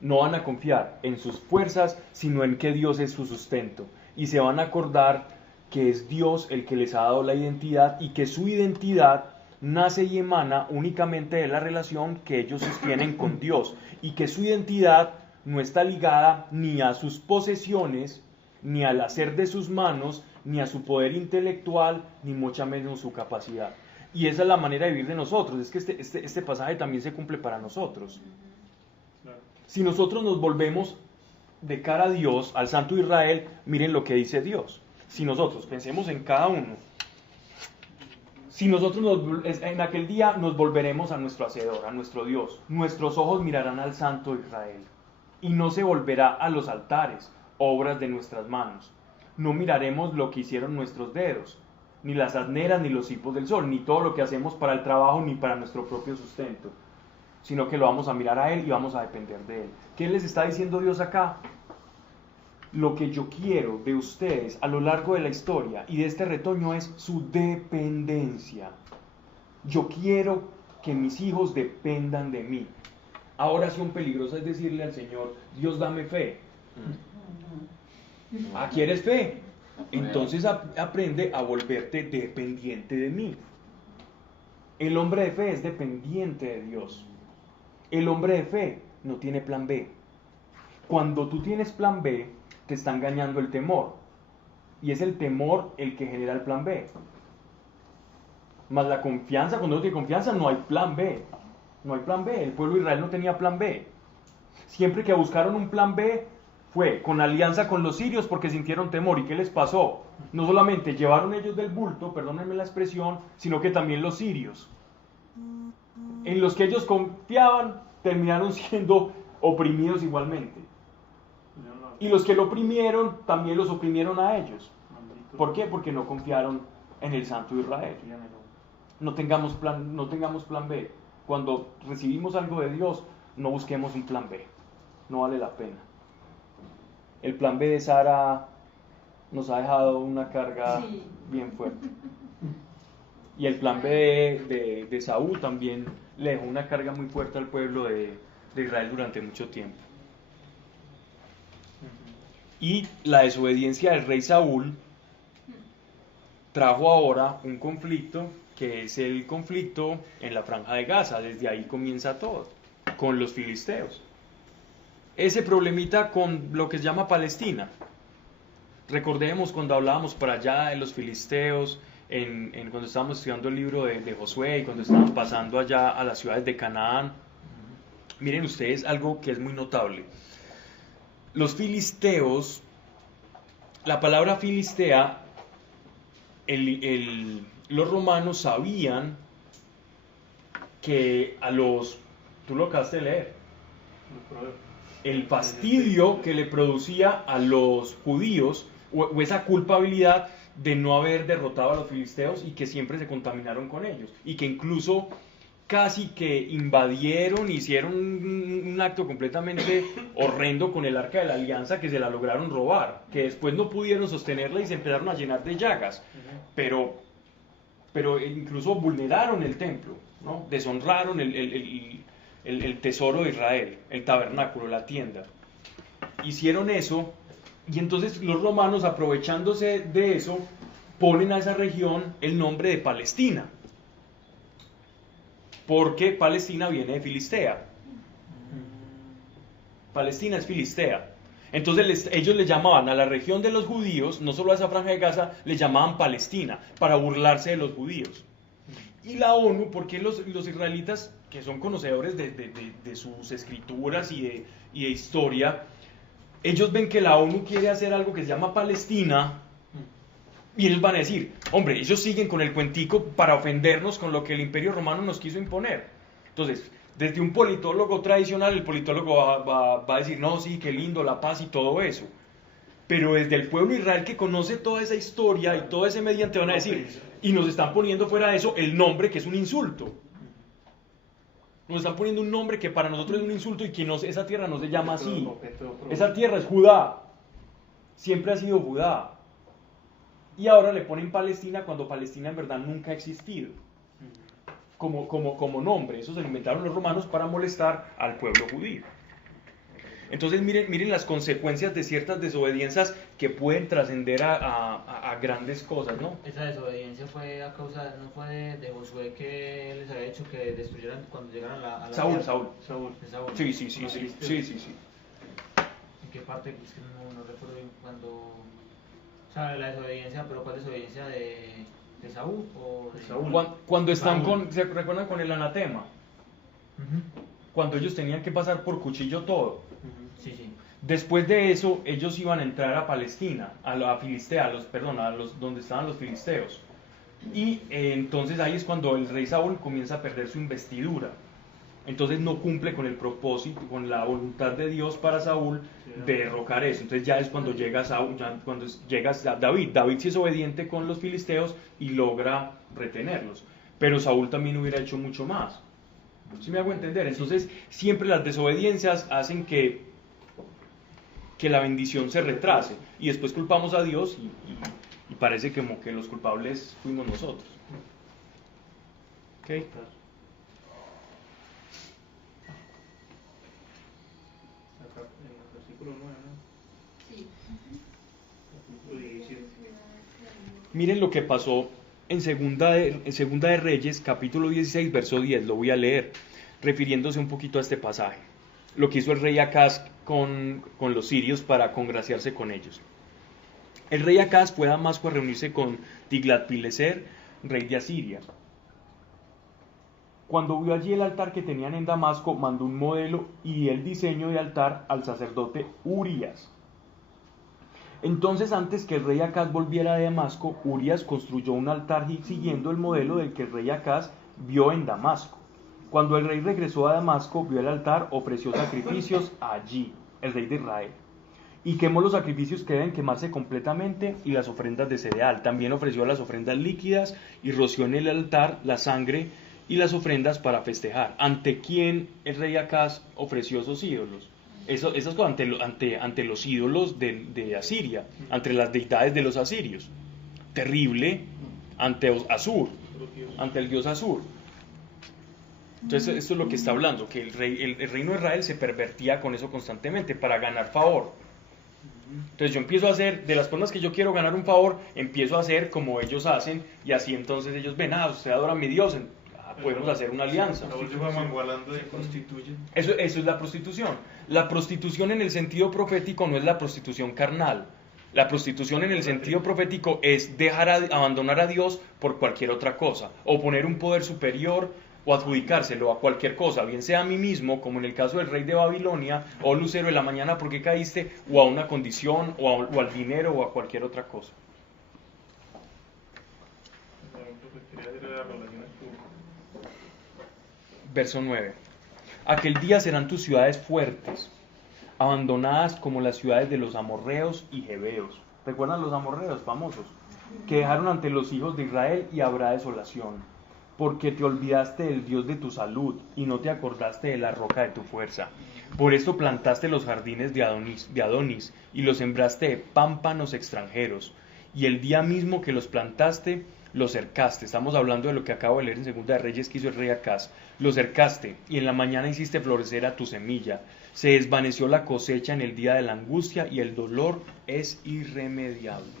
No van a confiar en sus fuerzas, sino en que Dios es su sustento. Y se van a acordar que es Dios el que les ha dado la identidad y que su identidad nace y emana únicamente de la relación que ellos sostienen con Dios. Y que su identidad no está ligada ni a sus posesiones, ni al hacer de sus manos, ni a su poder intelectual, ni mucho menos su capacidad. Y esa es la manera de vivir de nosotros. Es que este pasaje también se cumple para nosotros. Si nosotros nos volvemos de cara a Dios, al Santo Israel, miren lo que dice Dios. Si nosotros, pensemos en cada uno, si nosotros en aquel día nos volveremos a nuestro Hacedor, a nuestro Dios, nuestros ojos mirarán al Santo Israel, y no se volverá a los altares, obras de nuestras manos. No miraremos lo que hicieron nuestros dedos, ni las asneras, ni los hipos del sol, ni todo lo que hacemos para el trabajo, ni para nuestro propio sustento, sino que lo vamos a mirar a Él y vamos a depender de Él. ¿Qué les está diciendo Dios acá? Lo que yo quiero de ustedes a lo largo de la historia y de este retoño es su dependencia. Yo quiero que mis hijos dependan de mí. Ahora oración peligrosa es decirle al Señor, Dios dame fe. ¿Quieres fe? Entonces aprende a volverte dependiente de mí. El hombre de fe es dependiente de Dios. El hombre de fe no tiene plan B. Cuando tú tienes plan B, te está engañando el temor. Y es el temor el que genera el plan B. Más la confianza, cuando uno tiene confianza no hay plan B. No hay plan B. El pueblo de Israel no tenía plan B. Siempre que buscaron un plan B, fue con alianza con los sirios porque sintieron temor. ¿Y qué les pasó? No solamente llevaron ellos del bulto, perdónenme la expresión, sino que también los sirios, en los que ellos confiaban, terminaron siendo oprimidos igualmente. Y los que lo oprimieron, también los oprimieron a ellos. ¿Por qué? Porque no confiaron en el Santo Israel. No tengamos plan B. Cuando recibimos algo de Dios, no busquemos un plan B. No vale la pena. El plan B de Sara nos ha dejado una carga bien fuerte. Y el plan B de Saúl también le dejó una carga muy fuerte al pueblo de Israel durante mucho tiempo. Y la desobediencia del rey Saúl trajo ahora un conflicto que es el conflicto en la Franja de Gaza. Desde ahí comienza todo, con los filisteos. Ese problemita con lo que se llama Palestina. Recordemos cuando hablábamos por allá de los filisteos, cuando estábamos estudiando el libro de Josué y cuando estábamos pasando allá a las ciudades de Canaán. Miren ustedes algo que es muy notable. Los filisteos, la palabra filistea, los romanos sabían que tú lo acabaste de leer, el fastidio que le producía a los judíos o esa culpabilidad de no haber derrotado a los filisteos y que siempre se contaminaron con ellos y que incluso casi que invadieron, hicieron un acto completamente horrendo con el Arca de la Alianza, que se la lograron robar, que después no pudieron sostenerla y se empezaron a llenar de llagas, pero incluso vulneraron el templo, ¿no? Deshonraron el tesoro de Israel, el tabernáculo, la tienda. Hicieron eso, y entonces los romanos, aprovechándose de eso, ponen a esa región el nombre de Palestina, porque Palestina viene de Filistea. Palestina es Filistea. Entonces ellos le llamaban a la región de los judíos, no solo a esa franja de Gaza, le llamaban Palestina, para burlarse de los judíos. Y la ONU, porque los israelitas, que son conocedores de sus escrituras y de historia, ellos ven que la ONU quiere hacer algo que se llama Palestina, y ellos van a decir, hombre, ellos siguen con el cuentico para ofendernos con lo que el Imperio Romano nos quiso imponer. Entonces, desde un politólogo tradicional, el politólogo va a decir, no, sí, qué lindo, la paz y todo eso. Pero desde el pueblo de Israel, que conoce toda esa historia y todo ese mediante, van a decir, y nos están poniendo fuera de eso el nombre que es un insulto. Nos están poniendo un nombre que para nosotros es un insulto y que esa tierra no se llama así. Esa tierra es Judá. Siempre ha sido Judá. Y ahora le ponen Palestina cuando Palestina en verdad nunca ha existido como nombre. Eso se lo inventaron los romanos para molestar al pueblo judío. Entonces miren las consecuencias de ciertas desobediencias que pueden trascender a grandes cosas, ¿no? Esa desobediencia fue a causa, no fue de Josué, que les había dicho que destruyeran cuando llegaran a la Saúl. De Saúl. Sí. ¿En qué parte? Es que no recuerdo bien cuando... O sea, la desobediencia, pero ¿cuál desobediencia? ¿De Saúl o de Saúl? Cuando están ¿se recuerdan con el anatema? Cuando ellos tenían que pasar por cuchillo todo. Sí. Después de eso, ellos iban a entrar a Palestina, a Filistea, donde estaban los filisteos. Y entonces ahí es cuando el rey Saúl comienza a perder su investidura. Entonces no cumple con el propósito, con la voluntad de Dios para Saúl de derrocar eso. Entonces ya es cuando llega David. David sí es obediente con los filisteos y logra retenerlos. Pero Saúl también hubiera hecho mucho más. ¿Sí me hago entender? Entonces siempre las desobediencias hacen que la bendición se retrase. Y después culpamos a Dios y parece como que los culpables fuimos nosotros. ¿Ok? Miren lo que pasó en Segunda de Reyes, capítulo 16, verso 10, lo voy a leer, refiriéndose un poquito a este pasaje. Lo que hizo el rey Acaz con los sirios para congraciarse con ellos. El rey Acaz fue a Damasco a reunirse con Tiglat-Pileser, rey de Asiria. Cuando vio allí el altar que tenían en Damasco, mandó un modelo y el diseño de altar al sacerdote Urías. Entonces, antes que el rey Acaz volviera de Damasco, Urías construyó un altar siguiendo el modelo del que el rey Acaz vio en Damasco. Cuando el rey regresó a Damasco, vio el altar, ofreció sacrificios allí, el rey de Israel, y quemó los sacrificios que deben quemarse completamente y las ofrendas de cereal. También ofreció las ofrendas líquidas y roció en el altar la sangre y las ofrendas para festejar. ¿Ante quién el rey Acaz ofreció esos ídolos? Esas cosas ante los ídolos de Asiria, ante las deidades de los asirios. Terrible ante Asur, ante el dios Asur. Entonces esto es lo que está hablando, que el reino de Israel se pervertía con eso constantemente para ganar favor. Entonces yo empiezo a hacer, de las personas que yo quiero ganar un favor, empiezo a hacer como ellos hacen, y así entonces ellos ven, usted adora a mi Dios, podemos hacer una alianza. Eso es la prostitución. La prostitución en el sentido profético no es la prostitución carnal. La prostitución en el sentido profético es abandonar a Dios por cualquier otra cosa, o poner un poder superior, o adjudicárselo a cualquier cosa, bien sea a mí mismo, como en el caso del rey de Babilonia, o lucero de la mañana porque caíste, o a una condición, o al dinero, o a cualquier otra cosa. Verso 9. Aquel día serán tus ciudades fuertes, abandonadas como las ciudades de los amorreos y jebeos. ¿Recuerdan los amorreos famosos? Que dejaron ante los hijos de Israel, y habrá desolación. Porque te olvidaste del Dios de tu salud y no te acordaste de la roca de tu fuerza. Por esto plantaste los jardines de Adonis y los sembraste de pámpanos extranjeros. Y el día mismo que los plantaste, los cercaste. Estamos hablando de lo que acabo de leer en Segunda de Reyes que hizo el rey Acaz. Los cercaste y en la mañana hiciste florecer a tu semilla. Se desvaneció la cosecha en el día de la angustia y el dolor es irremediable.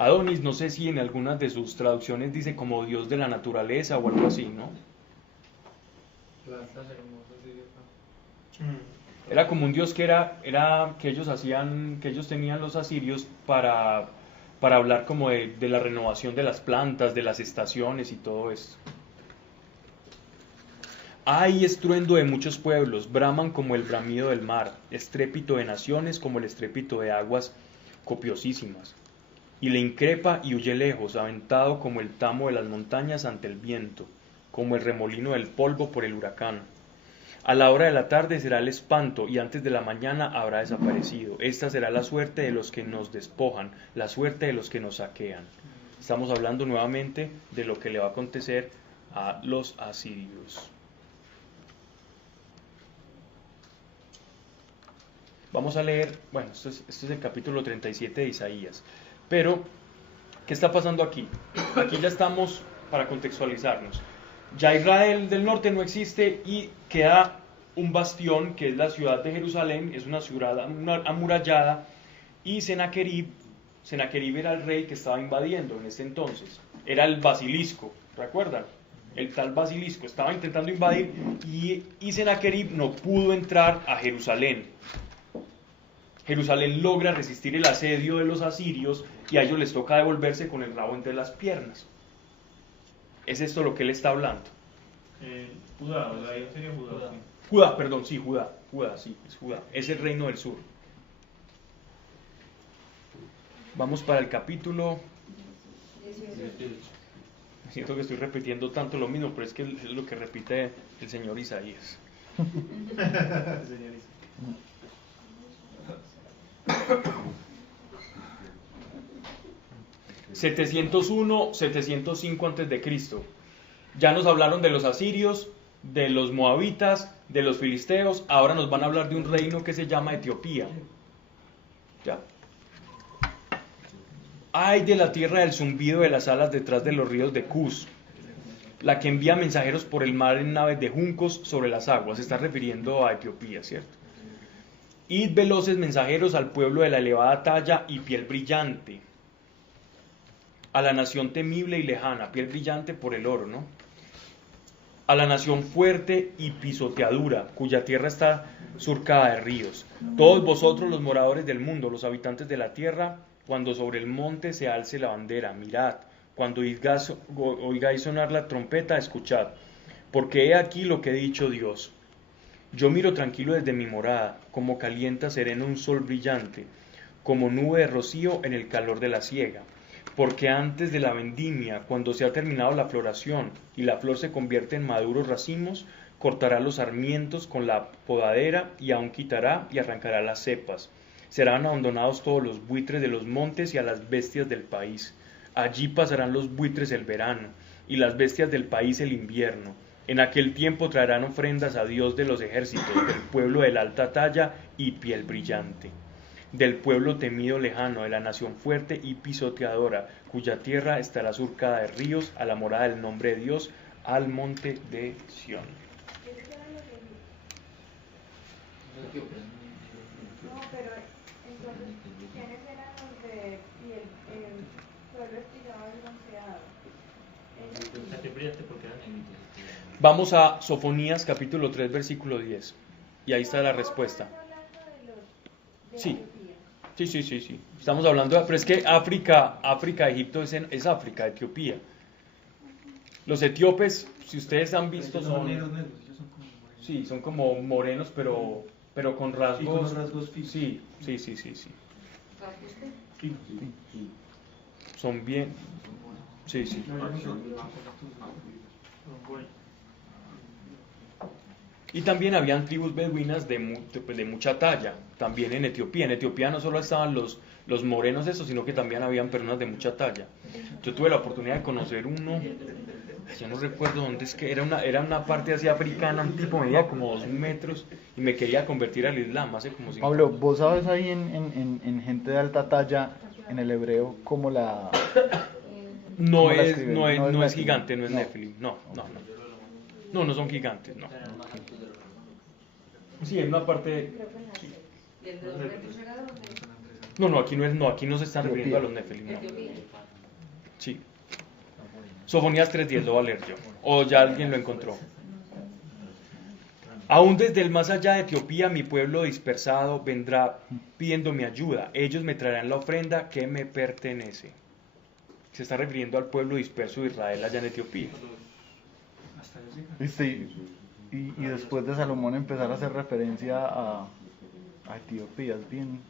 Adonis, no sé si en algunas de sus traducciones dice como Dios de la naturaleza o algo así, ¿no? Era como un dios que que ellos tenían los asirios para hablar como de la renovación de las plantas, de las estaciones y todo esto. Hay estruendo de muchos pueblos, braman como el bramido del mar, estrépito de naciones como el estrépito de aguas copiosísimas. Y le increpa y huye lejos, aventado como el tamo de las montañas ante el viento, como el remolino del polvo por el huracán. A la hora de la tarde será el espanto, y antes de la mañana habrá desaparecido. Esta será la suerte de los que nos despojan, la suerte de los que nos saquean. Estamos hablando nuevamente de lo que le va a acontecer a los asirios. Vamos a leer, bueno, este es el capítulo 37 de Isaías. Pero, ¿qué está pasando aquí? Aquí ya estamos, para contextualizarnos, ya Israel del norte no existe y queda un bastión que es la ciudad de Jerusalén, es una ciudad amurallada, y Sennacherib era el rey que estaba invadiendo en ese entonces, era el basilisco, ¿recuerdan? El tal basilisco estaba intentando invadir y Sennacherib no pudo entrar a Jerusalén. Jerusalén logra resistir el asedio de los asirios y a ellos les toca devolverse con el rabo entre las piernas. ¿Es esto lo que él está hablando? Judá, o sea, ahí sería Judá. Judá, perdón, sí, Judá, sí, es Judá, es el reino del sur. Vamos para el capítulo 18. Siento que estoy repitiendo tanto lo mismo, pero es que es lo que repite el señor Isaías. 701, 705 antes de Cristo. Ya nos hablaron de los asirios, de los moabitas, de los filisteos. Ahora nos van a hablar de un reino que se llama Etiopía. ¿Ya? Ay de la tierra del zumbido de las alas detrás de los ríos de Cus, la que envía mensajeros por el mar en naves de juncos sobre las aguas. Se está refiriendo a Etiopía, ¿cierto? Id veloces mensajeros al pueblo de la elevada talla y piel brillante, a la nación temible y lejana, piel brillante por el oro, ¿no? A la nación fuerte y pisoteadura, cuya tierra está surcada de ríos. Todos vosotros los moradores del mundo, los habitantes de la tierra, cuando sobre el monte se alce la bandera, mirad, cuando oigáis sonar la trompeta, escuchad, porque he aquí lo que ha dicho Dios. Yo miro tranquilo desde mi morada, como calienta sereno un sol brillante, como nube de rocío en el calor de la siega. Porque antes de la vendimia, cuando se ha terminado la floración y la flor se convierte en maduros racimos, cortará los sarmientos con la podadera y aún quitará y arrancará las cepas. Serán abandonados todos los buitres de los montes y a las bestias del país. Allí pasarán los buitres el verano y las bestias del país el invierno. En aquel tiempo traerán ofrendas a Dios de los ejércitos, del pueblo de la alta talla y piel brillante, del pueblo temido lejano, de la nación fuerte y pisoteadora, cuya tierra estará surcada de ríos, a la morada del nombre de Dios, al monte de Sión. ¿Esos eran los egipcios? No, pero entonces, ¿quiénes eran los de piel, suelo estirado y bronceado? Vamos a Sofonías capítulo 3 versículo 10 y ahí está la respuesta. ¿Estás hablando de los de Sí. Etiopía? Sí. Estamos hablando pero es que África, Egipto es África, Etiopía. Los etíopes, si ustedes han visto, Ellos son son, negros, ellos son como morenos. sí, son como morenos, pero con rasgos. Sí, con los rasgos finos. Sí. Son bien. Sí. No, yo no sé. Y también habían tribus beduinas de mucha talla, también en Etiopía. En Etiopía no solo estaban los morenos esos, sino que también habían personas de mucha talla. Yo tuve la oportunidad de conocer uno, yo no recuerdo dónde es que era una parte así africana, un tipo medía como 2 metros y me quería convertir al Islam hace como 5 Pablo, años. ¿vos sabes ahí en gente de alta talla, en el hebreo, cómo la... No ¿cómo la es escriben? no es Nefilim. gigante, no es No. Nefilim, no son gigantes, no. Sí, en una parte. ¿Y el de 2 metros era de dónde? No, aquí no se están refiriendo a los Nefilim, no. Etiopía. Sí. Sofonías 3:10 lo voy a leer yo. O ya alguien lo encontró. Aún desde el más allá de Etiopía, mi pueblo dispersado vendrá pidiendo mi ayuda. Ellos me traerán la ofrenda que me pertenece. Se está refiriendo al pueblo disperso de Israel allá en Etiopía. Hasta allá llega. ¿Viste? Y después de Salomón empezar a hacer referencia a Etiopía, es bien...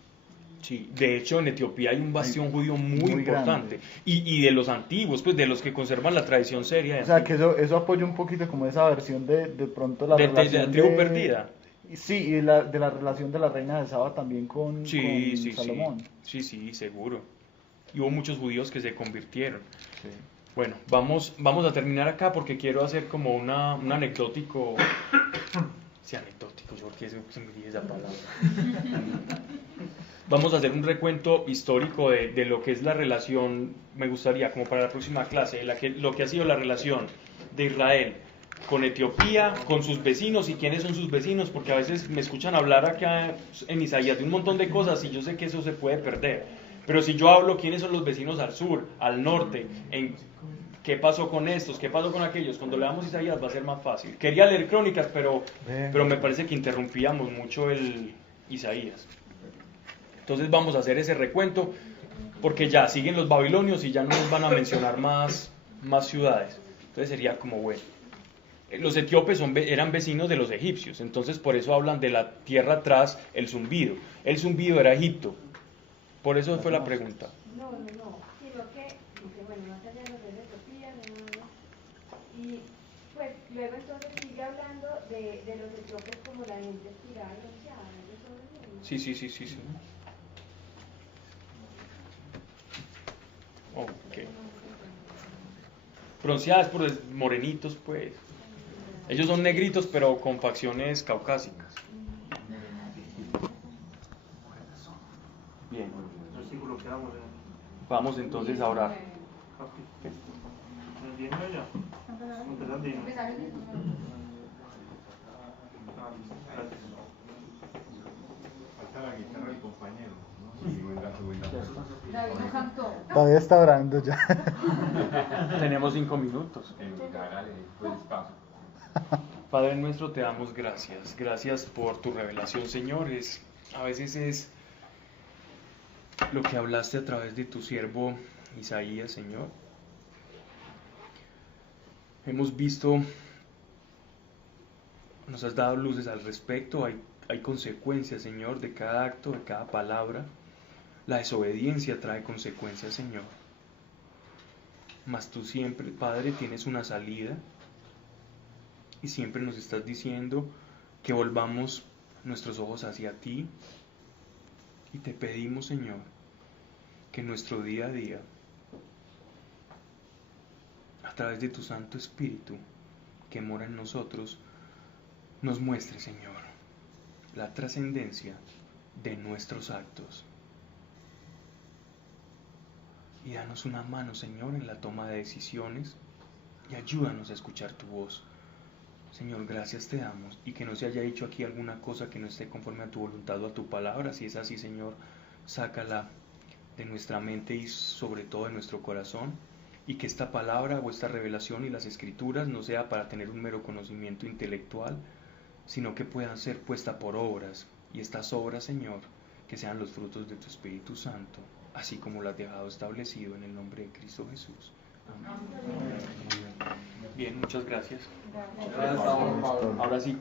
Sí, de hecho en Etiopía hay un bastión judío muy importante. grande. Y de los antiguos, pues de los que conservan la tradición seria. O sea, que eso apoya un poquito como esa versión de pronto la de relación la tribu perdida. Sí, y de la relación de la reina de Saba también con Salomón. Sí, seguro. Y hubo muchos judíos que se convirtieron. Sí. Bueno, vamos a terminar acá porque quiero hacer como un anecdótico. Sí, anecdótico, porque se me dice esa palabra. Vamos a hacer un recuento histórico de lo que es la relación, me gustaría, como para la próxima clase, lo que ha sido la relación de Israel con Etiopía, con sus vecinos y quiénes son sus vecinos, porque a veces me escuchan hablar acá en Isaías de un montón de cosas y yo sé que eso se puede perder. Pero si yo hablo quiénes son los vecinos al sur, al norte, en qué pasó con estos, qué pasó con aquellos, cuando leamos Isaías va a ser más fácil. Quería leer Crónicas, pero me parece que interrumpíamos mucho el Isaías. Entonces vamos a hacer ese recuento, porque ya siguen los babilonios y ya no nos van a mencionar más ciudades. Entonces sería como bueno. Los etíopes eran vecinos de los egipcios, entonces por eso hablan de la tierra tras el zumbido. El zumbido era Egipto. Por eso fue la pregunta. No, sino que dice, bueno, más allá de los de Etiopía, y pues luego entonces sigue hablando de los etíopes como la gente estirada y bronceada, ellos son los mismos. Sí. Ok. Bronceadas por morenitos, pues. Ellos son negritos, pero con facciones caucásicas. Bien. Vamos entonces a orar. Falta la guitarra del compañero, ¿no? Sí, buen dato. David no cantó. Todavía está orando ya. Tenemos 5 minutos. Padre nuestro, te damos gracias. Gracias por tu revelación, Señor. A veces es lo que hablaste a través de tu siervo Isaías, Señor. Hemos visto, nos has dado luces al respecto. Hay consecuencias, Señor, de cada acto, de cada palabra. La desobediencia trae consecuencias, Señor. Mas tú siempre, Padre, tienes una salida. Y siempre nos estás diciendo que volvamos nuestros ojos hacia ti. Y te pedimos, Señor, que nuestro día a día, a través de tu Santo Espíritu que mora en nosotros, nos muestre, Señor, la trascendencia de nuestros actos. Y danos una mano, Señor, en la toma de decisiones, y ayúdanos a escuchar tu voz. Señor, gracias te damos, y que no se haya dicho aquí alguna cosa que no esté conforme a tu voluntad o a tu palabra. Si es así, Señor, sácala de nuestra mente y sobre todo de nuestro corazón, y que esta palabra o esta revelación y las escrituras no sea para tener un mero conocimiento intelectual, sino que puedan ser puestas por obras, y estas obras, Señor, que sean los frutos de tu Espíritu Santo, así como lo has dejado establecido en el nombre de Cristo Jesús. Amén. Bien, muchas gracias. Gracias. Ahora sí.